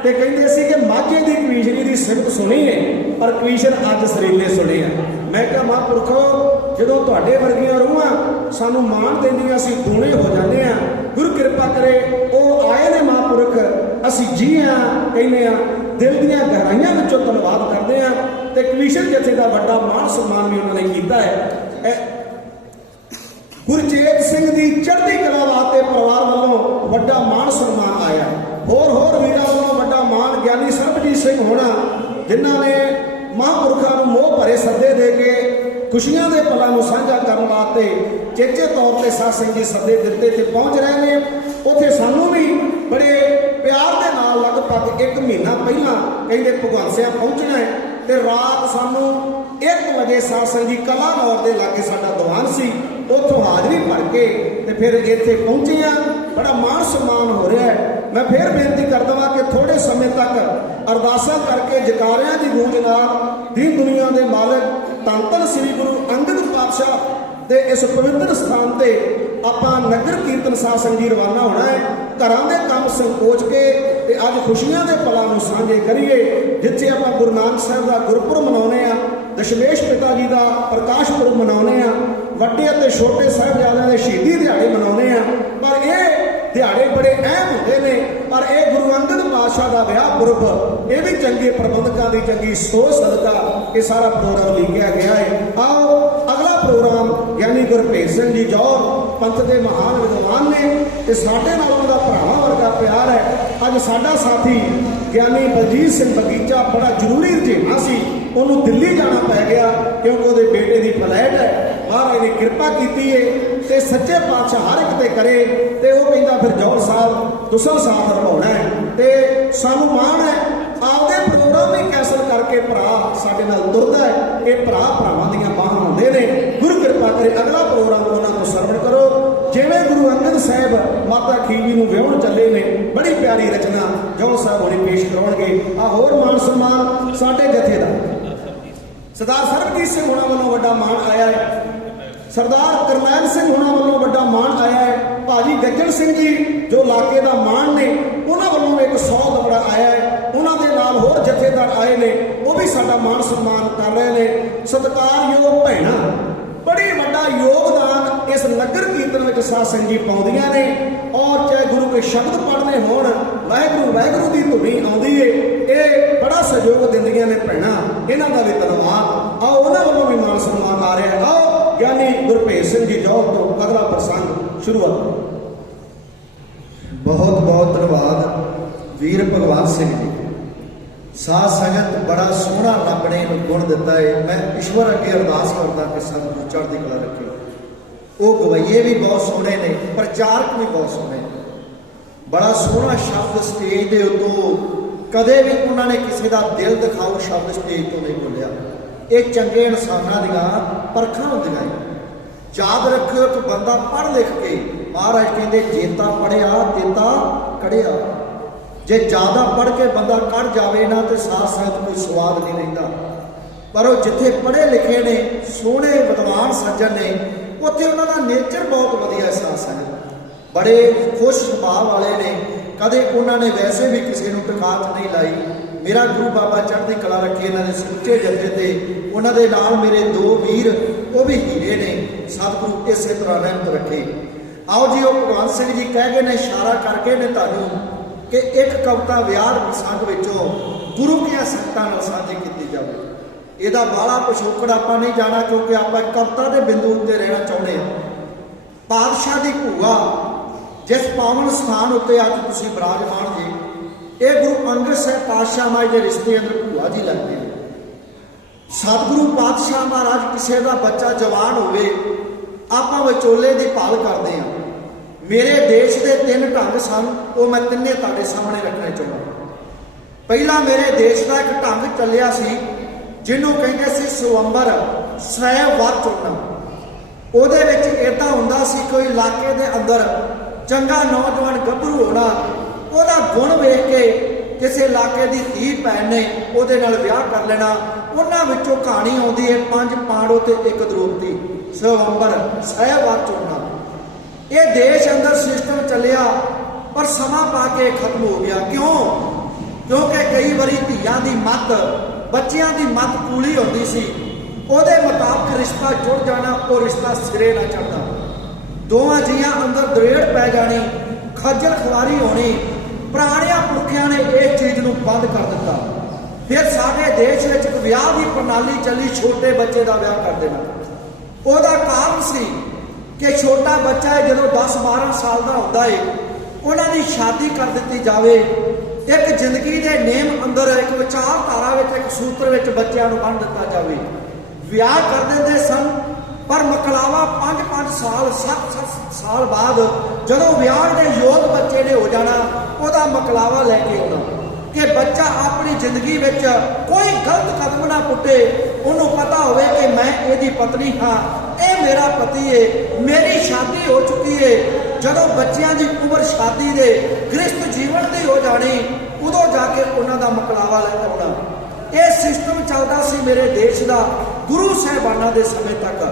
ਤੇ ਕਹਿੰਦੇ ਸੀ ਕਿ ਮਾਝੇ ਦੀ ਕਵੀਸ਼ਰੀ ਦੀ ਸਿਫਤ ਸੁਣੀ ਹੈ ਪਰ ਕਵੀਸ਼ਰ ਅੱਜ ਸਰੀਲੇ ਸੁਣੇ ਆ। ਮੈਂ ਕਿਹਾ ਮਹਾਂਪੁਰਖੋ, ਜਦੋਂ ਤੁਹਾਡੇ ਵਰਗੀਆਂ ਰੂਹਾਂ ਸਾਨੂੰ ਮਾਣ ਦਿੰਦੀਆਂ ਅਸੀਂ ਦੂਣੇ ਹੋ ਜਾਂਦੇ ਆ। ਗੁਰੂ ਕਿਰਪਾ ਕਰੇ ਉਹ ਆਏ ਨੇ ਮਹਾਂਪੁਰਖ, ਅਸੀਂ ਜੀ ਹਾਂ ਕਹਿੰਦੇ ਆ, ਦਿਲ ਦੀਆਂ ਗਹਿਰਾਈਆਂ ਵਿੱਚੋਂ ਧੰਨਵਾਦ ਕਰਦੇ ਆ। ਤੇ ਕਵੀਸ਼ਰ ਜਥੇ ਦਾ ਵੱਡਾ ਮਾਣ ਸਨਮਾਨ ਵੀ ਉਹਨਾਂ ਨੇ ਕੀਤਾ ਹੈ। ਗੁਰਚੇਤ ਸਿੰਘ ਦੀ ਚੜ੍ਹਦੀ ਕਲਾ ਵਾਸਤੇ ਪਰਿਵਾਰ ਵੱਲੋਂ ਵੱਡਾ ਮਾਣ ਸਨਮਾਨ ਆਇਆ। ਹੋਰ ਵੀਰਾਂ ਵੱਲੋਂ ਵੱਡਾ ਮਾਣ ਗਿਆਨੀ ਸਰਬਜੀਤ ਸਿੰਘ ਹੋਣਾ ਜਿਨ੍ਹਾਂ ਨੇ ਮਹਾਂਪੁਰਖਾਂ ਨੂੰ ਮੋਹ ਭਰੇ ਸੱਦੇ ਦੇ ਕੇ ਖੁਸ਼ੀਆਂ ਦੇ ਪਲਾਂ ਨੂੰ ਸਾਂਝਾ ਕਰਨ ਵਾਸਤੇ ਚੇਚੇ ਤੌਰ ਤੇ ਸਾਧ ਸੰਗਤ ਜੀ ਸੱਦੇ ਦਿੱਤੇ ਤੇ ਪਹੁੰਚ ਰਹੇ ਨੇ। ਉੱਥੇ ਸਾਨੂੰ ਵੀ ਬੜੇ ਪਿਆਰ ਦੇ ਨਾਲ ਲਗਭਗ 1 ਮਹੀਨਾ ਪਹਿਲਾਂ ਕਹਿੰਦੇ ਭਗਵਾਨ ਸਿਆ ਪਹੁੰਚਣਾ ਹੈ ਤੇ ਰਾਤ ਸਾਨੂੰ 1 ਵਜੇ ਸਾਧ ਸੰਗਤ ਜੀ ਕਲਾਨੌਰ ਦੇ ਲਾਗੇ ਸਾਡਾ ਦੀਵਾਨ ਸੀ, ਉੱਥੋਂ ਹਾਜ਼ਰੀ ਭਰ ਕੇ ਤੇ ਫਿਰ ਇੱਥੇ ਪਹੁੰਚੇ ਆ। ਬੜਾ ਮਾਣ ਸਨਮਾਨ ਹੋ ਰਿਹਾ ਹੈ। ਮੈਂ ਫਿਰ ਬੇਨਤੀ ਕਰਦਾ ਹਾਂ ਕਿ ਥੋੜੇ ਸਮੇਂ ਤੱਕ ਅਰਦਾਸਾਂ ਕਰਕੇ ਜਕਾਰਿਆਂ ਦੀ ਗੂੰਜ ਨਾਲ ਦੀਨ ਦੁਨੀਆ ਦੇ ਮਾਲਕ ਧੰਨ ਧੰਨ ਸ੍ਰੀ ਗੁਰੂ ਅੰਗਦ ਪਾਤਸ਼ਾਹ ਦੇ ਇਸ ਪਵਿੱਤਰ ਸਥਾਨ ਤੇ ਆਪਾਂ ਨਗਰ ਕੀਰਤਨ ਸਾਧ ਸੰਗਤ ਜੀ ਰਵਾਨਾ ਹੋਣਾ ਹੈ। ਘਰਾਂ ਦੇ ਕੰਮ ਸੰਕੋਚ ਕੇ ਤੇ ਅੱਜ ਖੁਸ਼ੀਆਂ ਦੇ ਪਲਾਂ ਨੂੰ ਸਾਂਝੇ ਕਰੀਏ। ਜਿੱਥੇ ਆਪਾਂ ਗੁਰੂ ਨਾਨਕ ਸਾਹਿਬ ਦਾ ਗੁਰਪੁਰਬ ਮਨਾਉਂਦੇ ਆ, ਦਸ਼ਮੇਸ਼ ਪਿਤਾ ਜੀ ਦਾ ਪ੍ਰਕਾਸ਼ ਪੁਰਬ ਮਨਾਉਂਦੇ ਆ, ਵੱਡੇ ਅਤੇ ਛੋਟੇ ਸਾਹਿਬਜ਼ਾਦਿਆਂ ਦੇ ਸ਼ਹੀਦੀ ਦਿਹਾੜੇ ਮਨਾਉਂਦੇ ਆ, ਪਰ ਇਹ ਦਿਹਾੜੇ ਬੜੇ ਅਹਿਮ ਹੁੰਦੇ ਨੇ। ਪਰ ਇਹ ਗੁਰੂ ਅੰਗਦ ਪਾਤਸ਼ਾਹ ਦਾ ਵਿਆਹ ਪੁਰਬ, ਇਹ ਵੀ ਚੰਗੇ ਪ੍ਰਬੰਧਕਾਂ ਦੀ ਚੰਗੀ ਸੋਚ ਸਦਕਾ ਇਹ ਸਾਰਾ ਪ੍ਰੋਗਰਾਮ ਲਿਖਿਆ ਗਿਆ ਹੈ। ਆਓ ਅਗਲਾ ਪ੍ਰੋਗਰਾਮ ਗਿਆਨੀ ਗੁਰਭੇਜ ਸਿੰਘ ਜੀ ਜੌਹਰ ਪੰਥ ਦੇ ਮਹਾਨ ਵਿਦਵਾਨ ਨੇ ਤੇ ਸਾਡੇ ਨਾਲ ਉਹਦਾ ਭਰਾਵਾਂ ਵਰਗਾ ਪਿਆਰ ਹੈ। ਅੱਜ ਸਾਡਾ ਸਾਥੀ ਗਿਆਨੀ ਬਲਜੀਤ ਸਿੰਘ ਬਗੀਚਾ ਬੜਾ ਜ਼ਰੂਰੀ ਰੁਝੇਵਾਂ ਸੀ, ਉਹਨੂੰ ਦਿੱਲੀ ਜਾਣਾ ਪੈ ਗਿਆ ਕਿਉਂਕਿ ਉਹਦੇ ਬੇਟੇ ਦੀ ਫਲੈਟ ਹੈ। ਮਹਾਰਾਜ ਨੇ ਕਿਰਪਾ ਕੀਤੀ ਹੈ ਤੇ ਸੱਚੇ ਪਾਤਸ਼ਾਹ ਹਰ ਇੱਕ ਤੇ ਕਰੇ। ਤੇ ਉਹ ਕਹਿੰਦਾ ਫਿਰ ਜੌਹਰ ਸਾਹਿਬ ਤੁਸਾਂ ਸਾਥ ਨਿਭਾਉਣਾ ਹੈ ਤੇ ਸਾਨੂੰ ਮਾਣ ਹੈ। ਆਪਦੇ ਪ੍ਰੋਗਰਾਮ ਵੀ ਕੈਂਸਲ ਕਰਕੇ ਭਰਾ ਸਾਡੇ ਨਾਲ ਤੁਰਦਾ ਹੈ। ਇਹ ਭਰਾ ਭਰਾਵਾਂ ਦੀਆਂ ਬਾਹਾਂ ਹੁੰਦੇ ਨੇ। ਗੁਰੂ ਕਿਰਪਾ ਕਰੇ ਅਗਲਾ ਪ੍ਰੋਗਰਾਮ ਉਹਨਾਂ ਤੋਂ ਸਰਵਣ ਕਰੋ। ਜਿਵੇਂ ਗੁਰੂ ਅੰਗਦ ਸਾਹਿਬ ਮਾਤਾ ਖੀਵੀ ਨੂੰ ਵਿਆਹਣ ਚੱਲੇ ਨੇ, ਬੜੀ ਪਿਆਰੀ ਰਚਨਾ ਜੌਹਰ ਸਾਹਿਬ ਹੋਣੀ ਪੇਸ਼ ਕਰਾਉਣਗੇ। ਆ ਹੋਰ ਮਾਨ ਸਨਮਾਨ ਸਾਡੇ ਜਥੇ ਦਾ ਸਰਦਾਰ ਸਰਬਜੀਤ ਸਿੰਘ ਹੋਣਾ ਵੱਲੋਂ ਵੱਡਾ ਮਾਣ ਆਇਆ ਹੈ। ਸਰਦਾਰ ਕਰਨੈਲ ਸਿੰਘ ਹੋਣਾ ਵੱਲੋਂ ਵੱਡਾ ਮਾਣ ਆਇਆ ਹੈ। ਭਾਜੀ ਗੱਜਣ ਸਿੰਘ ਜੀ ਜੋ ਇਲਾਕੇ ਦਾ ਮਾਣ ਨੇ, ਉਹਨਾਂ ਵੱਲੋਂ ਇੱਕ 100 ਦਬੜਾ ਆਇਆ ਹੈ। ਉਹਨਾਂ ਦੇ ਨਾਲ ਹੋਰ ਜਥੇਦਾਰ ਆਏ ਨੇ, ਉਹ ਵੀ ਸਾਡਾ ਮਾਣ ਸਨਮਾਨ ਕਰ ਰਹੇ ਨੇ। ਸਤਿਕਾਰਯੋਗ ਭੈਣਾਂ, ਬੜੀ ਵੱਡਾ ਯੋਗਦਾਨ ਇਸ ਨਗਰ ਕੀਰਤਨ ਵਿੱਚ ਸਾਧ ਸੰਗਤ ਜੀ ਪਾਉਂਦੀਆਂ ਨੇ। ਔਰ ਚਾਹੇ ਗੁਰੂ ਕੇ ਸ਼ਬਦ ਪੜ੍ਹਨੇ ਹੋਣ, ਵਾਹਿਗੁਰੂ ਵਾਹਿਗੁਰੂ ਦੀ ਧੁਨੀ ਆਉਂਦੀ ਏ, ਇਹ ਬੜਾ ਸਹਿਯੋਗ ਦਿੰਦੀਆਂ ਨੇ ਭੈਣਾਂ। ਇਹਨਾਂ ਦਾ ਵੀ ਧੰਨਵਾਦ। ਆਓ ਉਹਨਾਂ ਵੱਲੋਂ ਵੀ ਮਾਣ ਸਨਮਾਨ ਆ ਰਿਹਾ। ਆਓ ਗਿਆਨੀ ਗੁਰਭੇਜ ਸਿੰਘ ਜੀ ਜੌਹਰ ਤੋਂ ਅਗਲਾ ਪ੍ਰਸੰਗ ਸ਼ੁਰੂਆਤ। ਬਹੁਤ ਬਹੁਤ ਧੰਨਵਾਦ ਵੀਰ ਭਗਵਾਨ ਸਿੰਘ ਜੀ। ਸਾਧ ਸੰਗਤ ਬੜਾ ਸੋਹਣਾ ਰੱਬ ਨੇ ਗੁਣ ਦਿੱਤਾ ਹੈ। ਮੈਂ ਈਸ਼ਵਰ ਅੱਗੇ ਅਰਦਾਸ ਕਰਦਾ ਕਿ ਸਭ ਨੂੰ ਚੜ੍ਹਦੀ ਕਲਾ ਰੱਖੇ। ਉਹ ਗਵਈਏ ਵੀ ਬਹੁਤ ਸੋਹਣੇ ਨੇ, ਪ੍ਰਚਾਰਕ ਵੀ ਬਹੁਤ ਸੋਹਣੇ ਨੇ। ਬੜਾ ਸੋਹਣਾ ਸ਼ਬਦ ਸਟੇਜ ਦੇ ਉੱਤੋਂ, ਕਦੇ ਵੀ ਉਹਨਾਂ ਨੇ ਕਿਸੇ ਦਾ ਦਿਲ ਦਿਖਾਓ ਸ਼ਬਦ ਸਟੇਜ ਤੋਂ ਨਹੀਂ ਬੋਲਿਆ। ਇਹ ਚੰਗੇ ਇਨਸਾਨਾਂ ਦੀਆਂ ਪਰਖਾਂ ਹੁੰਦੀਆਂ ਨੇ। ਯਾਦ ਰੱਖਿਓ ਕਿ ਬੰਦਾ ਪੜ੍ਹ ਲਿਖ ਕੇ, ਮਹਾਰਾਜ ਕਹਿੰਦੇ ਜੇਤਾ ਪੜ੍ਹਿਆ ਤੇਤਾ ਕੜਿਆ। ਜੇ ਜ਼ਿਆਦਾ ਪੜ੍ਹ ਕੇ ਬੰਦਾ ਕੱਢ ਜਾਵੇ ਨਾ ਤੇ ਸਾਧ ਸੰਗਤ ਕੋਈ ਸਵਾਦ ਨਹੀਂ ਰਹਿੰਦਾ। ਪਰ ਉਹ ਜਿੱਥੇ ਪੜ੍ਹੇ ਲਿਖੇ ਨੇ, ਸੋਹਣੇ ਵਿਦਵਾਨ ਸੱਜਣ ਨੇ, ਉੱਥੇ ਉਹਨਾਂ ਦਾ ਨੇਚਰ ਬਹੁਤ ਵਧੀਆ। ਸਾਧ ਸੰਗਤ ਬੜੇ ਖੁਸ਼ ਸੁਭਾਅ ਵਾਲੇ ਨੇ। ਕਦੇ ਉਹਨਾਂ ਨੇ ਵੈਸੇ ਵੀ ਕਿਸੇ ਨੂੰ ਟਿਕਾਤ ਨਹੀਂ ਲਾਈ। ਮੇਰਾ ਗੁਰੂ ਬਾਬਾ ਚੜ੍ਹਦੀ ਕਲਾ ਰੱਖੇ ਇਹਨਾਂ ਦੇ ਸਮੁੱਚੇ ਜਥੇ ਤੇ। ਉਹਨਾਂ ਦੇ ਨਾਲ ਮੇਰੇ 2 ਵੀਰ, ਉਹ ਵੀ ਹੀਰੇ ਨੇ। ਸਤਿਗੁਰੂ ਇਸੇ ਤਰ੍ਹਾਂ ਰਹਿਮਤ ਰੱਖੇ। ਆਓ ਜੀ, ਉਹ ਭਗਵਾਨ ਸਿੰਘ ਜੀ ਕਹਿ ਗਏ ਨੇ, ਇਸ਼ਾਰਾ ਕਰਕੇ ਨੇ ਤੁਹਾਨੂੰ ਕਿ ਇੱਕ ਕਵਿਤਾ ਵਿਆਹ ਪ੍ਰਸੰਗ ਵਿੱਚੋਂ ਗੁਰੂ ਦੀਆਂ ਸੰਗਤਾਂ ਨਾਲ ਸਾਂਝੀ ਕੀਤੀ ਜਾਵੇ। ਇਹਦਾ ਬਾਹਲਾ ਪਿਛੋਕੜ ਆਪਾਂ ਨਹੀਂ ਜਾਣਾ ਕਿਉਂਕਿ ਆਪਾਂ ਕਵਿਤਾ ਦੇ ਬਿੰਦੂ ਉੱਤੇ ਰਹਿਣਾ ਚਾਹੁੰਦੇ ਹਾਂ। ਪਾਤਸ਼ਾਹ ਦੀ ਭੂਆ ਜਿਸ ਪਾਵਨ ਸਥਾਨ ਉੱਤੇ ਅੱਜ ਤੁਸੀਂ ਬਿਰਾਜਮਾਨ ਜੀ, ਇਹ ਗੁਰੂ ਅੰਗਦ ਸਾਹਿਬ ਪਾਤਸ਼ਾਹ ਮਾਈ ਦੇ ਰਿਸ਼ਤੇ ਅੰਦਰ ਭੂਆ ਜੀ ਲੱਗਦੇ ਨੇ। ਸਤਿਗੁਰੂ ਪਾਤਸ਼ਾਹ ਮਹਾਰਾਜ ਕਿਸੇ ਦਾ ਬੱਚਾ ਜਵਾਨ ਹੋਵੇ, ਆਪਾਂ ਵਿਚੋਲੇ ਦੀ ਭਾਲ ਕਰਦੇ ਹਾਂ। ਮੇਰੇ ਦੇਸ਼ ਦੇ 3 ਢੰਗ ਸਨ, ਉਹ ਮੈਂ ਤਿੰਨੇ ਤੁਹਾਡੇ ਸਾਹਮਣੇ ਰੱਖਣੇ ਚਾਹੁੰਦਾ। ਪਹਿਲਾ ਮੇਰੇ ਦੇਸ਼ ਦਾ ਇੱਕ ਢੰਗ ਚੱਲਿਆ ਸੀ ਜਿਹਨੂੰ ਕਹਿੰਦੇ ਸੀ ਸਵੰਬਰ ਸਵੈ ਵਰ ਚੁਣਨਾ। ਉਹਦੇ ਵਿੱਚ ਇਦਾਂ ਹੁੰਦਾ ਸੀ, ਕੋਈ ਇਲਾਕੇ ਦੇ ਅੰਦਰ ਚੰਗਾ ਨੌਜਵਾਨ ਗੱਭਰੂ ਹੋਣਾ, ਉਹਦਾ ਗੁਣ ਵੇਖ ਕੇ ਕਿਸੇ ਇਲਾਕੇ ਦੀ ਧੀ ਭੈਣ ਨੇ ਉਹਦੇ ਨਾਲ ਵਿਆਹ ਕਰ ਲੈਣਾ। ਉਹਨਾਂ ਵਿੱਚੋਂ ਕਹਾਣੀ ਆਉਂਦੀ ਹੈ 5 ਪਾਂਡਵ ਤੇ 1 ਦ੍ਰੋਪਦੀ। ਸਵੰਬਰ ਸਵੈ ਵਰ ਚੁਣਨਾ ਇਹ ਦੇਸ਼ ਅੰਦਰ ਸਿਸਟਮ ਚੱਲਿਆ, ਪਰ ਸਮਾਂ ਪਾ ਕੇ ਖਤਮ ਹੋ ਗਿਆ। ਕਿਉਂ? ਕਿਉਂਕਿ ਕਈ ਵਾਰੀ ਧੀਆਂ ਦੀ ਮੱਤ, ਬੱਚਿਆਂ ਦੀ ਮੱਤ ਕੂਲੀ ਹੁੰਦੀ ਸੀ। ਉਹਦੇ ਮੁਤਾਬਕ ਰਿਸ਼ਤਾ ਜੁੜ ਜਾਣਾ, ਉਹ ਰਿਸ਼ਤਾ ਸਿਰੇ ਨਾ ਚੜ੍ਹਦਾ। ਦੋਵਾਂ ਜੀਆਂ ਅੰਦਰ ਦਰੇੜ ਪੈ ਜਾਣੀ, ਖੱਜਲ ਖੁਆਰੀ ਹੋਣੀ। ਪੁਰਾਣਿਆਂ ਪੁਰਖਿਆਂ ਨੇ ਇਸ ਚੀਜ਼ ਨੂੰ ਬੰਦ ਕਰ ਦਿੱਤਾ। ਫਿਰ ਸਾਡੇ ਦੇਸ਼ ਵਿੱਚ ਇੱਕ ਵਿਆਹ ਦੀ ਪ੍ਰਣਾਲੀ ਚੱਲੀ, ਛੋਟੇ ਬੱਚੇ ਦਾ ਵਿਆਹ ਕਰ ਦੇਣਾ। ਉਹਦਾ ਕਾਰਨ ਸੀ ਕਿ ਛੋਟਾ ਬੱਚਾ ਹੈ ਜਦੋਂ 10-12 ਸਾਲ ਦਾ ਹੁੰਦਾ ਹੈ, ਉਹਨਾਂ ਦੀ ਸ਼ਾਦੀ ਕਰ ਦਿੱਤੀ ਜਾਵੇ। ਇੱਕ ਜ਼ਿੰਦਗੀ ਦੇ ਨੇਮ ਅੰਦਰ, ਇੱਕ ਵਿਚਾਰਧਾਰਾ ਵਿੱਚ, ਇੱਕ ਸੂਤਰ ਵਿੱਚ ਬੱਚਿਆਂ ਨੂੰ ਬੰਨ੍ਹ ਦਿੱਤਾ ਜਾਵੇ। ਵਿਆਹ ਕਰ ਦਿੰਦੇ ਸਨ, ਪਰ ਮਕਲਾਵਾ 5-5 ਸਾਲ 7-7 ਸਾਲ ਬਾਅਦ ਜਦੋਂ ਵਿਆਹ ਦੇ ਯੋਗ ਬੱਚੇ ਨੇ ਹੋ ਜਾਣਾ, ਉਹਦਾ ਮਕਲਾਵਾ ਲੈ ਕੇ ਆਉਣਾ ਕਿ ਬੱਚਾ ਆਪਣੀ ਜ਼ਿੰਦਗੀ ਵਿੱਚ ਕੋਈ ਗਲਤ ਕਦਮ ਨਾ ਪੁੱਟੇ। ਉਹਨੂੰ ਪਤਾ ਹੋਵੇ ਕਿ ਮੈਂ ਇਹਦੀ ਪਤਨੀ ਹਾਂ, ਇਹ ਮੇਰਾ ਪਤੀ ਏ, ਮੇਰੀ ਸ਼ਾਦੀ ਹੋ ਚੁੱਕੀ ਏ। ਜਦੋਂ ਬੱਚਿਆਂ ਦੀ ਉਮਰ ਸ਼ਾਦੀ ਦੇ ਗ੍ਰਸਥ ਜੀਵਨ ਦੀ ਹੋ ਜਾਣੀ, ਉਦੋਂ ਜਾ ਕੇ ਉਹਨਾਂ ਦਾ ਮਕਲਾਵਾ ਲੈ ਕੇ ਆਉਣਾ। ਇਹ ਸਿਸਟਮ ਚੱਲਦਾ ਸੀ ਮੇਰੇ ਦੇਸ਼ ਦਾ ਗੁਰੂ ਸਾਹਿਬਾਨਾਂ ਦੇ ਸਮੇਂ ਤੱਕ।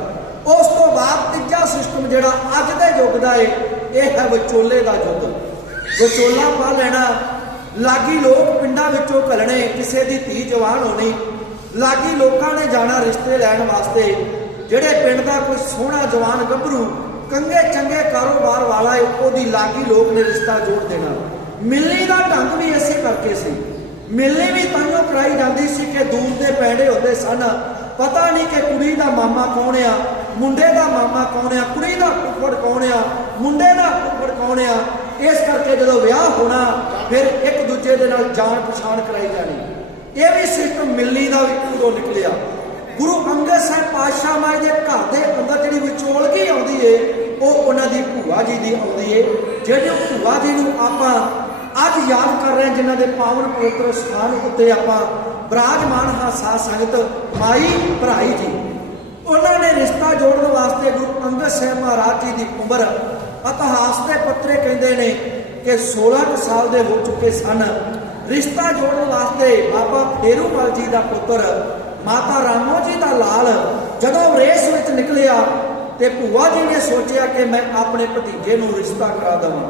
ਉਸ ਤੋਂ ਬਾਅਦ ਤੀਜਾ ਸਿਸਟਮ ਜਿਹੜਾ ਅੱਜ ਦੇ ਯੁੱਗ ਦਾ ਏ, ਇਹ ਹੈ ਵਿਚੋਲੇ ਦਾ ਯੁੱਗ। ਵਿਚੋਲਾ ਪਾ ਲੈਣਾ, ਲਾਗੀ ਲੋਕ ਪਿੰਡਾਂ ਵਿੱਚੋਂ ਘਲਣੇ, ਕਿਸੇ ਦੀ ਧੀ ਜਵਾਨ ਹੋਣੀ, ਲਾਗੀ ਲੋਕਾਂ ਨੇ ਜਾਣਾ ਰਿਸ਼ਤੇ ਲੈਣ ਵਾਸਤੇ। ਜਿਹੜੇ ਪਿੰਡ ਦਾ ਕੋਈ ਸੋਹਣਾ ਜਵਾਨ ਗੱਭਰੂ, ਕੰਗੇ ਚੰਗੇ ਕਾਰੋਬਾਰ ਵਾਲਾ ਏ, ਉਹਦੀ ਲਾਗੀ ਲੋਕ ਨੇ ਰਿਸ਼ਤਾ ਜੋੜ ਦੇਣਾ। ਮਿਲਣੀ ਦਾ ਢੰਗ ਵੀ ਇਸੇ ਕਰਕੇ ਸੀ। ਮਿਲਣੀ ਵੀ ਤਾਂਹੀਓ ਕਰਾਈ ਜਾਂਦੀ ਸੀ ਕਿ ਦੂਰ ਦੇ ਪੈਂਡੇ ਹੁੰਦੇ ਸਨ, ਪਤਾ ਨਹੀਂ ਕਿ ਕੁੜੀ ਦਾ ਮਾਮਾ ਕੌਣ ਆ, ਮੁੰਡੇ ਦਾ ਮਾਮਾ ਕੌਣ ਆ, ਕੁੜੀ ਦਾ ਫੁੱਫੜ ਕੌਣ ਆ, ਮੁੰਡੇ ਦਾ ਫੁੱਫੜ ਕੌਣ ਆ। ਇਸ ਕਰਕੇ ਜਦੋਂ ਵਿਆਹ ਹੋਣਾ ਫਿਰ ਇੱਕ ਦੂਜੇ ਦੇ ਨਾਲ ਜਾਣ ਪਛਾਣ ਕਰਾਈ ਜਾਣੀ। ਇਹ ਵੀ ਸਿਸਟਮ ਮਿਲਣੀ ਦਾ ਵੀ ਉਦੋਂ ਨਿਕਲਿਆ। ਗੁਰੂ ਅੰਗਦ ਸਾਹਿਬ ਪਾਤਸ਼ਾਹ ਮਹਾਰਾਜ ਦੇ ਘਰ ਦੇ ਅੰਦਰ ਜਿਹੜੀ ਵਿਚੋਲਗੀ ਆਉਂਦੀ ਏ ਉਹ ਉਹਨਾਂ ਦੀ ਭੂਆ ਜੀ ਦੀ ਆਉਂਦੀ ਏ। ਜਿਹੜੇ ਭੂਆ ਜੀ ਨੂੰ ਆਪਾਂ ਅੱਜ ਯਾਦ ਕਰ ਰਹੇ ਹਾਂ, ਜਿਨ੍ਹਾਂ ਦੇ ਪਾਵਨ ਪਵਿੱਤਰ ਸਥਾਨ ਉੱਤੇ ਆਪਾਂ ਬਿਰਾਜਮਾਨ ਹਾਂ ਸਾਧ ਸੰਗਤ ਮਾਈ ਭਰਾਈ ਜੀ। ਉਹਨਾਂ ਨੇ ਰਿਸ਼ਤਾ ਜੋੜਨ ਵਾਸਤੇ ਗੁਰੂ ਅੰਗਦ ਸਾਹਿਬ ਮਹਾਰਾਜ ਜੀ ਦੀ ਉਮਰ ਇਤਿਹਾਸ ਦੇ ਪੱਤਰੇ ਕਹਿੰਦੇ ਨੇ ਕਿ 16 ਸਾਲ ਦੇ ਹੋ ਚੁੱਕੇ ਸਨ। ਰਿਸ਼ਤਾ ਜੋੜਨ ਵਾਸਤੇ ਬਾਬਾ ਫੇਰੂਮਲ ਜੀ ਦਾ ਪੁੱਤਰ ਮਾਤਾ ਰਾਮੋ ਜੀ ਦਾ ਲਾਲ ਜਦੋਂ ਰੇਸ ਵਿੱਚ ਨਿਕਲਿਆ ਤੇ ਭੂਆ ਜੀ ਨੇ ਸੋਚਿਆ ਕਿ ਮੈਂ ਆਪਣੇ ਭਤੀਜੇ ਨੂੰ ਰਿਸ਼ਤਾ ਕਰਾ ਦੇਵਾਂ।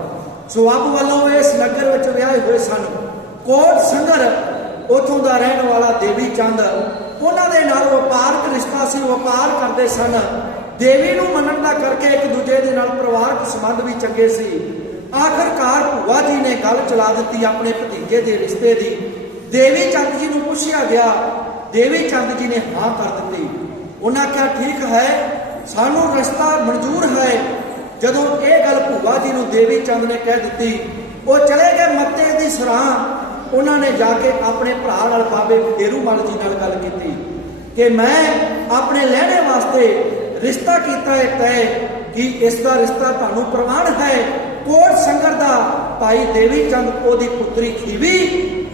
ਸੋ ਆਪ ਵੱਲੋਂ ਇਸ ਨਗਰ ਵਿੱਚ ਵਿਆਹੇ ਹੋਏ ਸਨ। ਕੋਟ ਸੰਗਰ ਉੱਥੋਂ ਦਾ ਰਹਿਣ ਵਾਲਾ ਦੇਵੀ ਚੰਦ, ਉਹਨਾਂ ਦੇ ਨਾਲ ਵਪਾਰਕ ਰਿਸ਼ਤਾ ਸੀ, ਵਪਾਰ ਕਰਦੇ ਸਨ। ਦੇਵੀ ਨੂੰ ਮੰਨਣ ਦਾ ਕਰਕੇ ਇੱਕ ਦੂਜੇ ਦੇ ਨਾਲ ਪਰਿਵਾਰਕ ਸੰਬੰਧ ਵੀ ਚੰਗੇ ਸੀ। ਆਖਰਕਾਰ ਭੂਆ ਜੀ ਨੇ ਗੱਲ ਚਲਾ ਦਿੱਤੀ ਆਪਣੇ ਭਤੀਜੇ ਦੇ ਰਿਸ਼ਤੇ ਦੀ। ਦੇਵੀ ਚੰਦ ਜੀ ਨੂੰ ਪੁੱਛਿਆ ਗਿਆ, ਦੇਵੀ ਚੰਦ ਜੀ ਨੇ ਹਾਂ ਕਰ ਦਿੱਤੀ। ਉਹਨਾਂ ਕਿਹਾ ਠੀਕ ਹੈ, ਸਾਨੂੰ ਰਿਸ਼ਤਾ ਮਨਜ਼ੂਰ ਹੈ। ਜਦੋਂ ਇਹ ਗੱਲ ਭੂਆ ਜੀ ਨੂੰ ਦੇਵੀ ਚੰਦ ਨੇ ਕਹਿ ਦਿੱਤੀ, ਉਹ ਚਲੇ ਗਏ ਮੱਤੇ ਦੀ ਸਰਾਂ। ਉਹਨਾਂ ਨੇ ਜਾ ਕੇ ਆਪਣੇ ਭਰਾ ਨਾਲ ਬਾਬੇ ਫੇਰੂਮਲ ਜੀ ਨਾਲ ਗੱਲ ਕੀਤੀ ਕਿ ਮੈਂ ਆਪਣੇ ਲਹਿਣੇ ਵਾਸਤੇ ਰਿਸ਼ਤਾ ਕੀਤਾ ਹੈ ਤੈਅ, ਕਿ ਇਸ ਦਾ ਰਿਸ਼ਤਾ ਤੁਹਾਨੂੰ ਪ੍ਰਵਾਨ ਹੈ। ਕੋਟ ਸੰਗਰ ਦਾ ਭਾਈ ਦੇਵੀ ਚੰਦ ਉਹਦੀ ਪੁੱਤਰੀ ਖੀਵੀ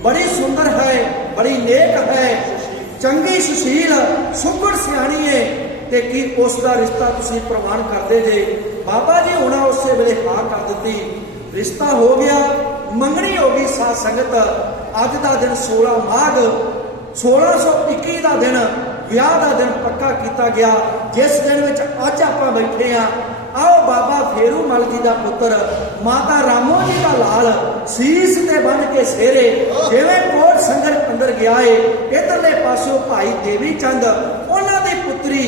ਬੜੀ ਸੁੰਦਰ ਹੈ, ਬੜੀ ਨੇਕ ਹੈ, ਚੰਗੀ ਸੁਸ਼ੀਲ ਸੁਘੜ ਸਿਆਣੀ ਹੈ, ਤੇ ਕੀ ਉਸ ਦਾ ਰਿਸ਼ਤਾ ਤੁਸੀਂ ਪ੍ਰਵਾਨ ਕਰਦੇ ਜੇ? ਬਾਬਾ ਜੀ ਹੁਣਾਂ ਉਸੇ ਵੇਲੇ ਹਾਂ ਕਰ ਦਿੱਤੀ। ਰਿਸ਼ਤਾ ਹੋ ਗਿਆ, ਮੰਗਣੀ ਹੋ ਗਈ। ਸਾਧ ਸੰਗਤ ਅੱਜ ਦਾ ਦਿਨ 16 ਮਾਘ 1621 ਦਾ ਦਿਨ ਵਿਆਹ ਦਾ ਦਿਨ ਪੱਕਾ ਕੀਤਾ ਗਿਆ। ਜਿਸ ਦਿਨ ਵਿੱਚ ਅੱਜ ਆਪਾਂ ਬੈਠੇ ਆ, ਆਓ ਬਾਬਾ ਫੇਰੂਮਲ ਜੀ ਦਾ ਪੁੱਤਰ ਮਾਤਾ ਰਾਮੋ ਜੀ ਦਾ ਲਾਲ ਸੀਸ ਤੇ ਬੰਨ ਕੇ ਸੇਰੇ ਜਿਵੇਂ ਕੋਟ ਸੰਗਰ ਅੰਦਰ ਗਿਆ ਏ, ਇਧਰਲੇ ਪਾਸੋਂ ਭਾਈ ਦੇਵੀ ਚੰਦ ਉਹਨਾਂ ਦੀ ਪੁੱਤਰੀ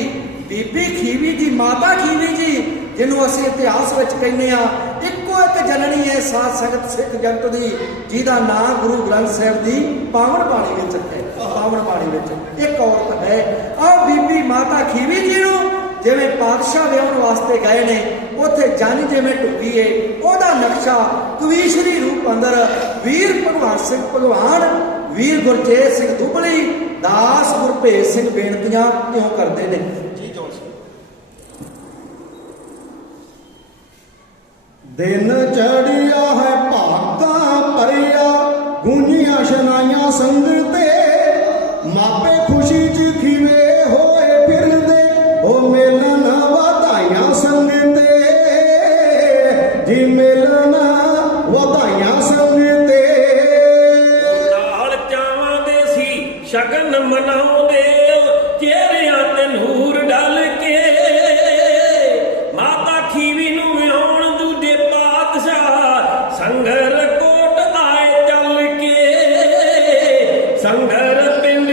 ਬੀਬੀ ਖੀਵੀ ਜੀ, ਮਾਤਾ ਖੀਵੀ ਜੀ, ਜਿਹਨੂੰ ਅਸੀਂ ਇਤਿਹਾਸ ਵਿੱਚ ਕਹਿੰਦੇ ਆ ਇੱਕੋ ਇੱਕ ਜਨਨੀ ਹੈ ਸਾਧ ਸੰਗਤ ਸਿੱਖ ਜਗਤ ਦੀ, ਜਿਹਦਾ ਨਾਂ ਗੁਰੂ ਗ੍ਰੰਥ ਸਾਹਿਬ ਦੀ ਪਾਵਨ ਬਾਣੀ ਵਿੱਚ ਹੈ। ਪਾਵਨ ਬਾਣੀ ਵਿੱਚ ਇੱਕ ਔਰਤ ਹੈ। ਆਹ ਬੀਬੀ ਮਾਤਾ ਖੀਵੀ ਜੀ ਨੂੰ ਜਿਵੇਂ ਪਾਤਸ਼ਾਹ ਵਿਆਹਣ ਵਾਸਤੇ ਗਏ ਨੇ, ਉੱਥੇ ਜੰਨ ਜਿਵੇਂ ਢੁੱਕੀ ਏ, ਉਹਦਾ ਨਕਸ਼ਾ ਕਵੀਸ਼ਰੀ ਰੂਪ ਅੰਦਰ ਵੀਰ ਭਗਵਾਨ ਸਿੰਘ ਭਗਵਾਨ, ਵੀਰ ਗੁਰਚੇਤ ਸਿੰਘ ਦੁਬਲੀ, ਦਾਸ ਗੁਰਭੇਜ ਸਿੰਘ ਬੇਨਤੀਆਂ ਕਿਉਂ ਕਰਦੇ ਨੇ। ਦਿਨ ਚੜਿਆ ਹੈ ਭਾਗਾਂ ਭਰਿਆ, ਗੂੰਜੀਆਂ ਸ਼ਨਾਈਆਂ ਸੰਗ ਤੇ, ਮਾਪੇ ਖੁਸ਼ੀ ਚ ਖਿਵੇ ਹੋਏ ਫਿਰਦੇ, ਉਹ ਮਿਲਣ ਵਧਾਈਆਂ ਸੰਗ ਤੇ, ਜੀ ਮਿਲਣ ਵਧਾਈਆਂ ਸੰਗ ਤੇ। ਨਾਲ ਚਾਵਾਂ ਦੇ ਸੀ ਸ਼ਗਨ ਮਨਾਉਂਦੇ, ਚਿਹਰਿਆਂ ਤੇ ਨੂਰ ਡਲ ਕੇ, ਮਾਤਾ ਖੀਵੀ ਨੂੰ ਵਿਆਉਣ ਦੂਜੇ ਪਾਤਸ਼ਾਹ ਸੰਗਰ ਕੋਟ ਆਏ ਚੱਲ ਕੇ, ਸੰਗਰ ਪਿੰਡ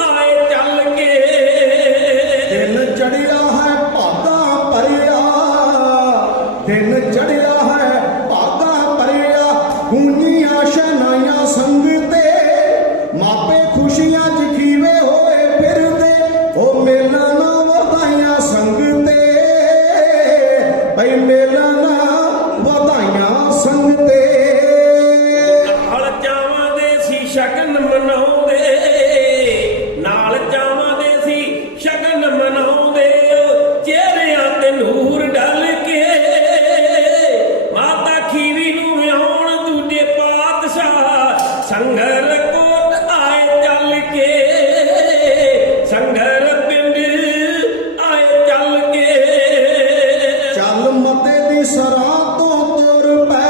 ਆਏ ਚੱਲ ਕੇ। ਦਿਨ ਚੜਿਆ ਹੈ ਭਾਗਾਂ ਭਰਿਆ, ਦਿਨ ਚੜਿਆ ਹੈ ਭਾਗਾਂ ਭਰਿਆ, ਗੂੰਜੀਆਂ ਸ਼ਨਾਈਆਂ ਸੰਗ ਤੇ, ਮਾਪੇ ਖੁਸ਼ੀਆਂ ਚ ਖੀਵੇ ਹੋਏ ਫਿਰਦੇ, ਉਹ ਮਿਲਣ ਵਧਾਈਆਂ ਸੰਗ ਤੇ, ਬਈ ਮਿਲਣ ਵਧਾਈਆਂ ਸੰਗ ਤੇ। ਨਾਲ ਚਾਵਾਂ ਦੇ ਸੀ ਸ਼ਗਨ ਮਨਾਉਂਦੇ, ਨਾਲ ਚਾਵਾਂ ਦੇ ਸੀ ਸ਼ਗਨ ਮਨਾਉਂਦੇ, ਚਿਹਰਿਆਂ ਤੇ ਨੂਰ ਡਲ ਕੇ, ਮਾਤਾ ਖੀਵੀ ਨੂੰ ਵਿਆਉਣ ਦੂਜੇ ਪਾਤਸ਼ਾਹ ਸੰਗਰ ਕੋਟ ਆਏ ਚੱਲ ਕੇ, ਸੰਗਰ ਪਿੰਡ ਆਏ ਚੱਲ ਕੇ। ਚੱਲ ਮਤੇ ਦੀ ਸਰਾਂ ਤੋਂ ਤੁਰ ਪੈ,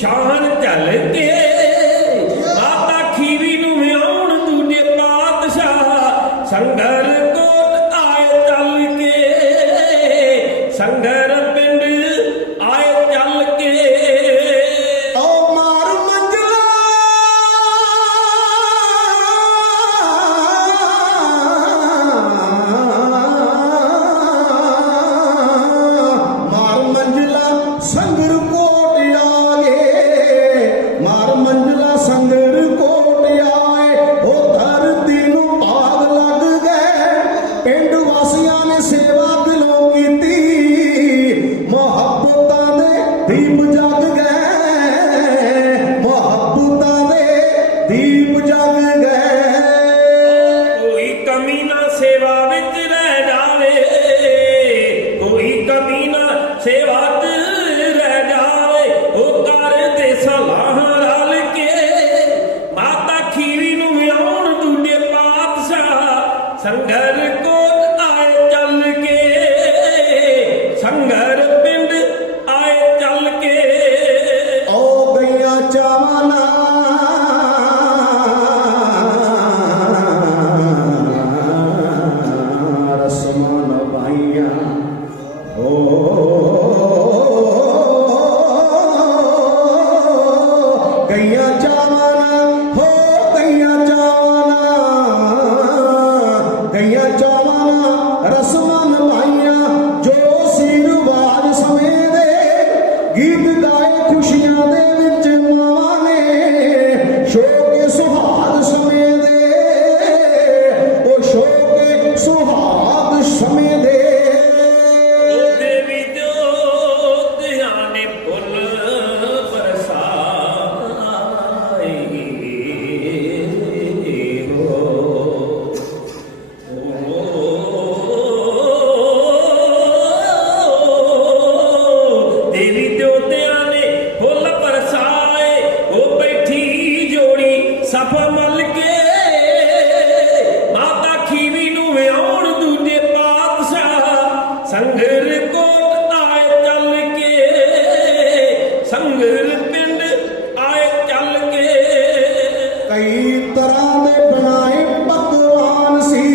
ਸ਼ਾਨ ਝਲ ਕੇ ਮਾਤਾ ਖੀਵੀ ਨੂੰ ਵਿਆਉਣ ਦੂਜੇ ਪਾਤਸ਼ਾਹ ਸੰਗਰ ਕੋਟ ਆਏ ਚੱਲ ਕੇ ਸੰਗਰ ਪਿੰਡ ਆਏ ਚੱਲ ਕੇ ਓ ਮਾਰ ਮੰਜਲਾ ਮਾਰ ਮੰਜਲਾ ਸੰਗਰ ਕੋਟ ਆਏ ਮਾਰ ਮੰਜਲਾ ਸੰਗਰ ਕੋਟ ਆਏ ਉਹ ਧਰਤੀ ਨੂੰ ਭਾਗ ਲੱਗ ਗਏ ਪਿੰਡ ਵਾਸੀਆਂ ਨੇ ਸੇਵਾ ਦਿਲੋਂ ਕੀਤੀ ਮੁਹੱਬਤਾਂ ਦੇ ਦੀਪ ਜਗ ਗਏ ਮੁਹੱਬਤਾਂ ਦੇ ਦੀਪ ਜਗ ਗਏ ਕੋਈ ਕਮੀ ਨਾ ਸੇਵਾ ਵਿੱਚ ਰਹਿ ਜਾਵੇ ਕੋਈ ਕਮੀ ਨਾ ਸੇਵਾ ਚ ਰਹਿ ਜਾਵੇ ਉਹ ਕਰਦੇ ਸਲਾਹਾਂ ਰਲ ਕੇ ਮਾਤਾ ਖੀਵੀ ਨੂੰ ਵਿਆਉਣ ਦੂਜੇ ਪਾਤਸ਼ਾਹ ਸੰਗਰ ਕੋਟ ਆਏ ਚੱਲ ਕੇ ਸੰਗਰ ਪਿੰਡ ਆਏ ਚੱਲ ਕੇ ਓ ਗਈਆਂ ਚਾਵਾਂ ਰਸਮਾਂ ਨਭਾਈਆਂ ਗਈਆਂ ਚਾਵਾਂ ਹੋ ਗਈਆਂ ਚਾਵਾਂ ਰਸਮਾਂ ਨਭਾਈਆਂ ਜੋ ਸੀ ਰਿਵਾਜ ਸਮੇਂ ਦੇ ਗੀਤ ਗਾਏ ਖੁਸ਼ੀਆਂ ਦੇ ਵਿੱਚ ਮਾਵਾਂ ਨੇ ਸ਼ੋਕੇ ਸੁਹਾਗ ਸਮੇਂ ਦੇ ਉਹ ਸ਼ੋਕੇ ਸੁਹਾਗ ਸਮੇਂ ਦੇ ਦੇਵੀ ਜੋਤਿਆਂ ਨੇ ਫੁੱਲ ਬਰਸਾਏ ਦੇਵੀ ਜੋਤਿਆਂ ਨੇ ਫੁੱਲ ਬਰਸਾਏ ਉਹ ਬੈਠੀ ਜੋੜੀ ਸਫਾ ਮਲ ਕੇ ਮਾਤਾ ਖੀਵੀ ਨੂੰ ਵਿਆਉਣ ਦੂਜੇ ਪਾਤਸ਼ਾਹ ਸੰਗਰ ਕੋਟ ਆਏ ਚੱਲ ਕੇ ਸੰਗਰ ਪਿੰਡ ਆਏ ਚੱਲ ਕੇ ਕਈ ਤਰ੍ਹਾਂ ਦੇ ਬਣਾਏ ਪਕਵਾਨ ਸੀ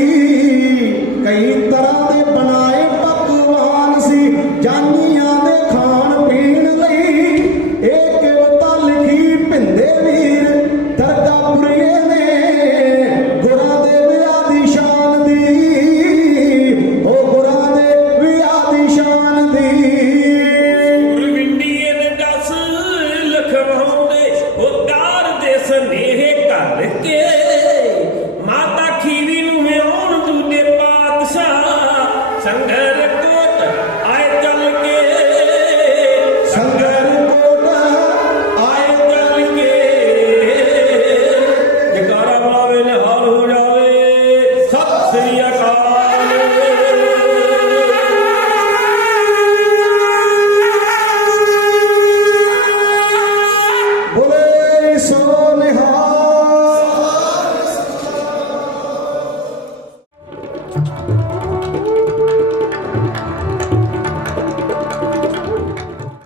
ਕਈ ਤਰ੍ਹਾਂ ਦੇ ਬਣਾਏ ਪਕਵਾਨ ਸੀ ਜਾਨੀਆਂ ਦੇ ਖਾਣ ਪੀਣ ਲਈ ਇਹ ਕਵਿਤਾ ਲਿਖੀ ਭਿੰਦੇ ਵੀਰ ਦਰਗਾਹਪੁਰੀਏ ਨੇ ਗੁਰਾਂ ਦੇ ਵਿਆਹ ਦੀ ਸ਼ਾਨ ਦੀ ਉਹ ਗੁਰਾਂ ਦੇ ਵਿਆਹ ਦੀ ਸ਼ਾਨ ਦੀ ਗੁਰਵਿੰਡੀਏ ਨੇ ਦਸ ਲਖਵਾਉਂਦੇ ਉਹ ਦਾਰ ਦੇ ਸਨੇਹ ਘੱਲ ਕੇ ਮਾਤਾ ਖੀਵੀ ਨੂੰ ਵਿਆਉਣ ਦੂਜੇ ਪਾਤਸ਼ਾਹ ਸੰਗਰ ਕੋਟ ਆਏ ਚੱਲ ਕੇ ਸੰਗਰ ਕੋਟ ਆਏ ਚੱਲ ਕੇ ਜਕਾਰਾ ਪਾਵੇ ਨਿਹਾਲ ਹੋ ਜਾਵੇ ਸਤਿ ਸ੍ਰੀ ਅਕਾਲ ਬੋਲੇ ਸੋ ਨਿਹਾਲ